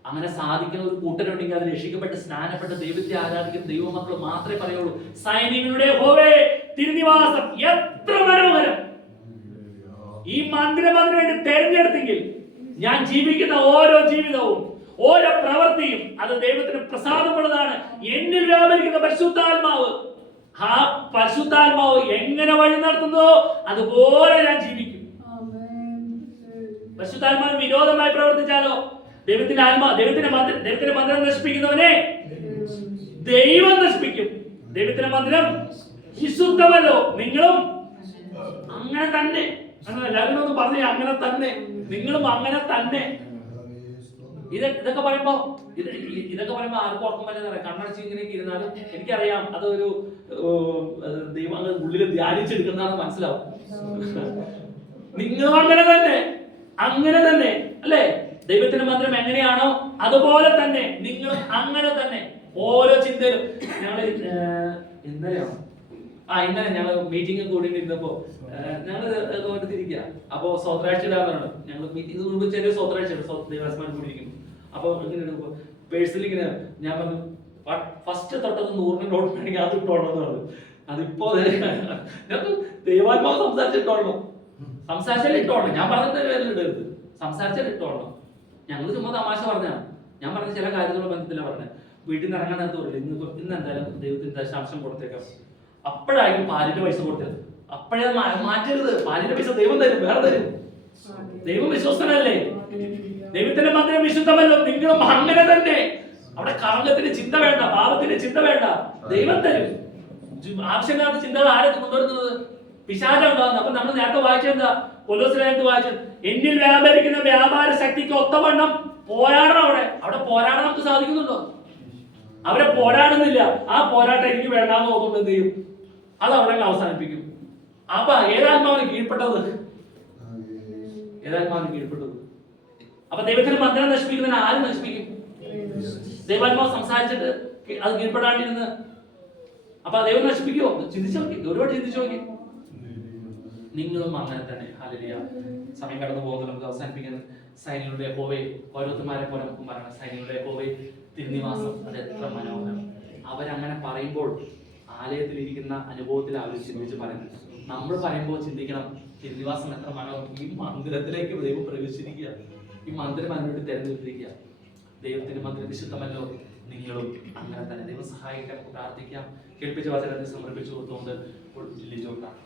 അങ്ങനെ സാധിക്കുന്ന ഒരു കൂട്ടരുണ്ടെങ്കിൽ അത് രക്ഷിക്കപ്പെട്ട് സ്നാനപ്പെട്ട് ദൈവത്തെ ആരാധിക്കുന്ന ദൈവമക്കൾ മാത്രമേ പറയുള്ളൂ. സൈന്യങ്ങളുടെ യഹോവേ തിരുനിവാസം എത്ര മനോഹരം! ഈ മന്ദിരം അതിനു വേണ്ടി തെരഞ്ഞെടുത്തെങ്കിൽ ഞാൻ ജീവിക്കുന്ന ഓരോ ജീവിതവും ഓരോ പ്രവൃത്തിയും അത് ദൈവത്തിന് പ്രസാദമുള്ളതാണ്. എന്നിൽ വ്യാപരിക്കുന്ന പരിശുദ്ധാത്മാവ്, ആ പരിശുദ്ധാത്മാവ് എങ്ങനെ വഴി നടത്തുന്നോ അതുപോലെ ഞാൻ ജീവിക്കും. പരിശുദ്ധാത്മാവിന് വിരോധമായി പ്രവർത്തിച്ചാലോ? ദൈവത്തിന്റെ മന്ദിരം നശിപ്പിക്കുന്നവനെ ദൈവം നശിപ്പിക്കും. ദൈവത്തിന്റെ മന്ദിരം വിശുദ്ധമല്ലോ, നിങ്ങളും അങ്ങനെ തന്നെ. എല്ലാവരും ഒന്ന് പറഞ്ഞേ, അങ്ങനെ തന്നെ, നിങ്ങളും അങ്ങനെ തന്നെ. ഇതൊക്കെ പറയുമ്പോ ആർക്കും ഓർക്കും പറ്റുന്ന കണ്ണടച്ച് ഇങ്ങനെയൊക്കെ ഇരുന്നാലും എനിക്കറിയാം അതൊരു ദൈവം ഉള്ളിൽ ധ്യാനിച്ചെടുക്കുന്നതാണെന്ന് മനസ്സിലാവും. നിങ്ങളും അങ്ങനെ തന്നെ അല്ലേ? ദൈവത്തിന്റെ മന്ദിരം എങ്ങനെയാണോ അതുപോലെ തന്നെ നിങ്ങളും അങ്ങനെ തന്നെ. ഓരോ ചിന്തയിലും ഇന്നലെ ഞങ്ങൾ മീറ്റിംഗ് കൂടിയിരുന്നപ്പോ ഞങ്ങൾ തിരിക്കുക. അപ്പൊ സ്വത്രാഴ്ച ഇടാറുണ്ട്. ഞങ്ങൾ മീറ്റിംഗ് ചെറിയ സ്വത്രാഴ്ച ദേവസ്മാൻ കൂടിയിരിക്കുന്നു. അപ്പൊ ഇങ്ങനെ പേഴ്സണലി ഇങ്ങനെ ഞാൻ പറഞ്ഞു, ഫസ്റ്റ് തൊട്ടത് 100 നോട്ട് വേണമെങ്കിൽ അത് ഇട്ടോളൂ. അതിപ്പോ ദൈവാത്മാവ് സംസാരിച്ചിട്ടോളണം. സംസാരിച്ചാൽ ഇട്ടോളണം. ഞാൻ പറഞ്ഞിട്ട് പേരിൽ ഇടരുത്, സംസാരിച്ചാൽ ഇട്ടോളണം. ഞങ്ങൾ ചുമ്മാ തമാശ പറഞ്ഞാണ്. ഞാൻ പറഞ്ഞ ചില കാര്യങ്ങളുടെ ബന്ധത്തിലാണ് പറഞ്ഞത്. വീട്ടിൽ നിന്ന് ഇറങ്ങാൻ നേരത്തെ പറയില്ല, ഇന്ന് എന്തായാലും ദൈവത്തിന് ദശാംശം കൊടുത്തേക്കാം. അപ്പോഴായിരിക്കും പാലിന്റെ പൈസ കൊടുത്തത്. അപ്പോഴേ മാറ്റരുത്. പാലിന്റെ പൈസ ദൈവം തരും, വേറെ തരും. ദൈവം വിശ്വസ്തനല്ലേ? ദൈവത്തിന്റെ മന്ദിരം വിശുദ്ധമല്ലോ, നിങ്ങളും അങ്ങനെ തന്നെ. അവിടെ കളങ്കത്തിന്റെ ചിന്ത വേണ്ട, പാപത്തിന്റെ ചിന്ത വേണ്ട. ദൈവം തരും. ആവശ്യമില്ലാത്ത ചിന്തകൾ ആരൊക്കെ കൊണ്ടുവരുന്നത്? പിശാചം ഉണ്ടാകുന്നത്. അപ്പൊ നമ്മൾ നേരത്തെ വായിച്ചെന്താ? കൊലോസ്യർക്ക് വായിച്ചത് എന്നിൽ വ്യാപരിക്കുന്ന വ്യാപാര ശക്തിക്ക് ഒത്തവണ്ണം പോരാടണം. അവിടെ പോരാടാൻ നമുക്ക് സാധിക്കുന്നുണ്ടോ? അവരെ പോരാടുന്നില്ല. ആ പോരാട്ടം എനിക്ക് വേണ്ടാന്ന് നോക്കുമ്പോൾ എന്ത് ചെയ്യും? അത് അവിടെ അവസാനിപ്പിക്കും. അപ്പൊ ഏതാത്മാവിന് കീഴ്പ്പെട്ടത്? അപ്പൊ ദൈവത്തിന് മന്ദിരം നശിപ്പിക്കുന്നതിന് ആരും നശിപ്പിക്കും? ദൈവാത്മാവ് സംസാരിച്ചിട്ട് അത് കീഴ്പ്പെടാണ്ടിരുന്ന് അപ്പൊ ദൈവം നശിപ്പിക്കുമോ? ചിന്തിച്ചു നോക്കി, ഒരുപാട് ചിന്തിച്ചു നോക്കി. നിങ്ങളും അങ്ങനെ തന്നെ. ഹല്ലേലൂയ. സമയം കടന്നു പോകുന്നത് നമുക്ക് അവസാനിപ്പിക്കുന്നത്. സൈന്യങ്ങളുടെ യഹോവേ, ഓരോരുത്തന്മാരെ പോലെ പറയണം. സൈന്യങ്ങളുടെ യഹോവേ തിരുനിവാസം അത് എത്ര മനോഹരം! അവരങ്ങനെ പറയുമ്പോൾ ആലയത്തിൽ ഇരിക്കുന്ന അനുഭവത്തിൽ അവർ ചിന്തിച്ച് പറയുന്നത്. നമ്മൾ പറയുമ്പോൾ ചിന്തിക്കണം, തിരുനിവാസം എത്ര മനോഹരം! ഈ മന്ദിരത്തിലേക്ക് ദൈവം പ്രവേശിച്ചിരിക്കുക. ഈ മന്ദിരം അതിനുവേണ്ടി തെരഞ്ഞെടുത്തിരിക്കുക. ദൈവത്തിന്റെ മന്ദിരം വിശുദ്ധമല്ലോ, നിങ്ങളും അങ്ങനെ തന്നെ. ദൈവം സഹായിക്കാൻ പ്രാർത്ഥിക്കാം. കേൾപ്പിച്ച വചനത്തെ സമർപ്പിച്ചു കൊടുത്തുകൊണ്ട് ജില്ലിച്ചോട്ടാണ്.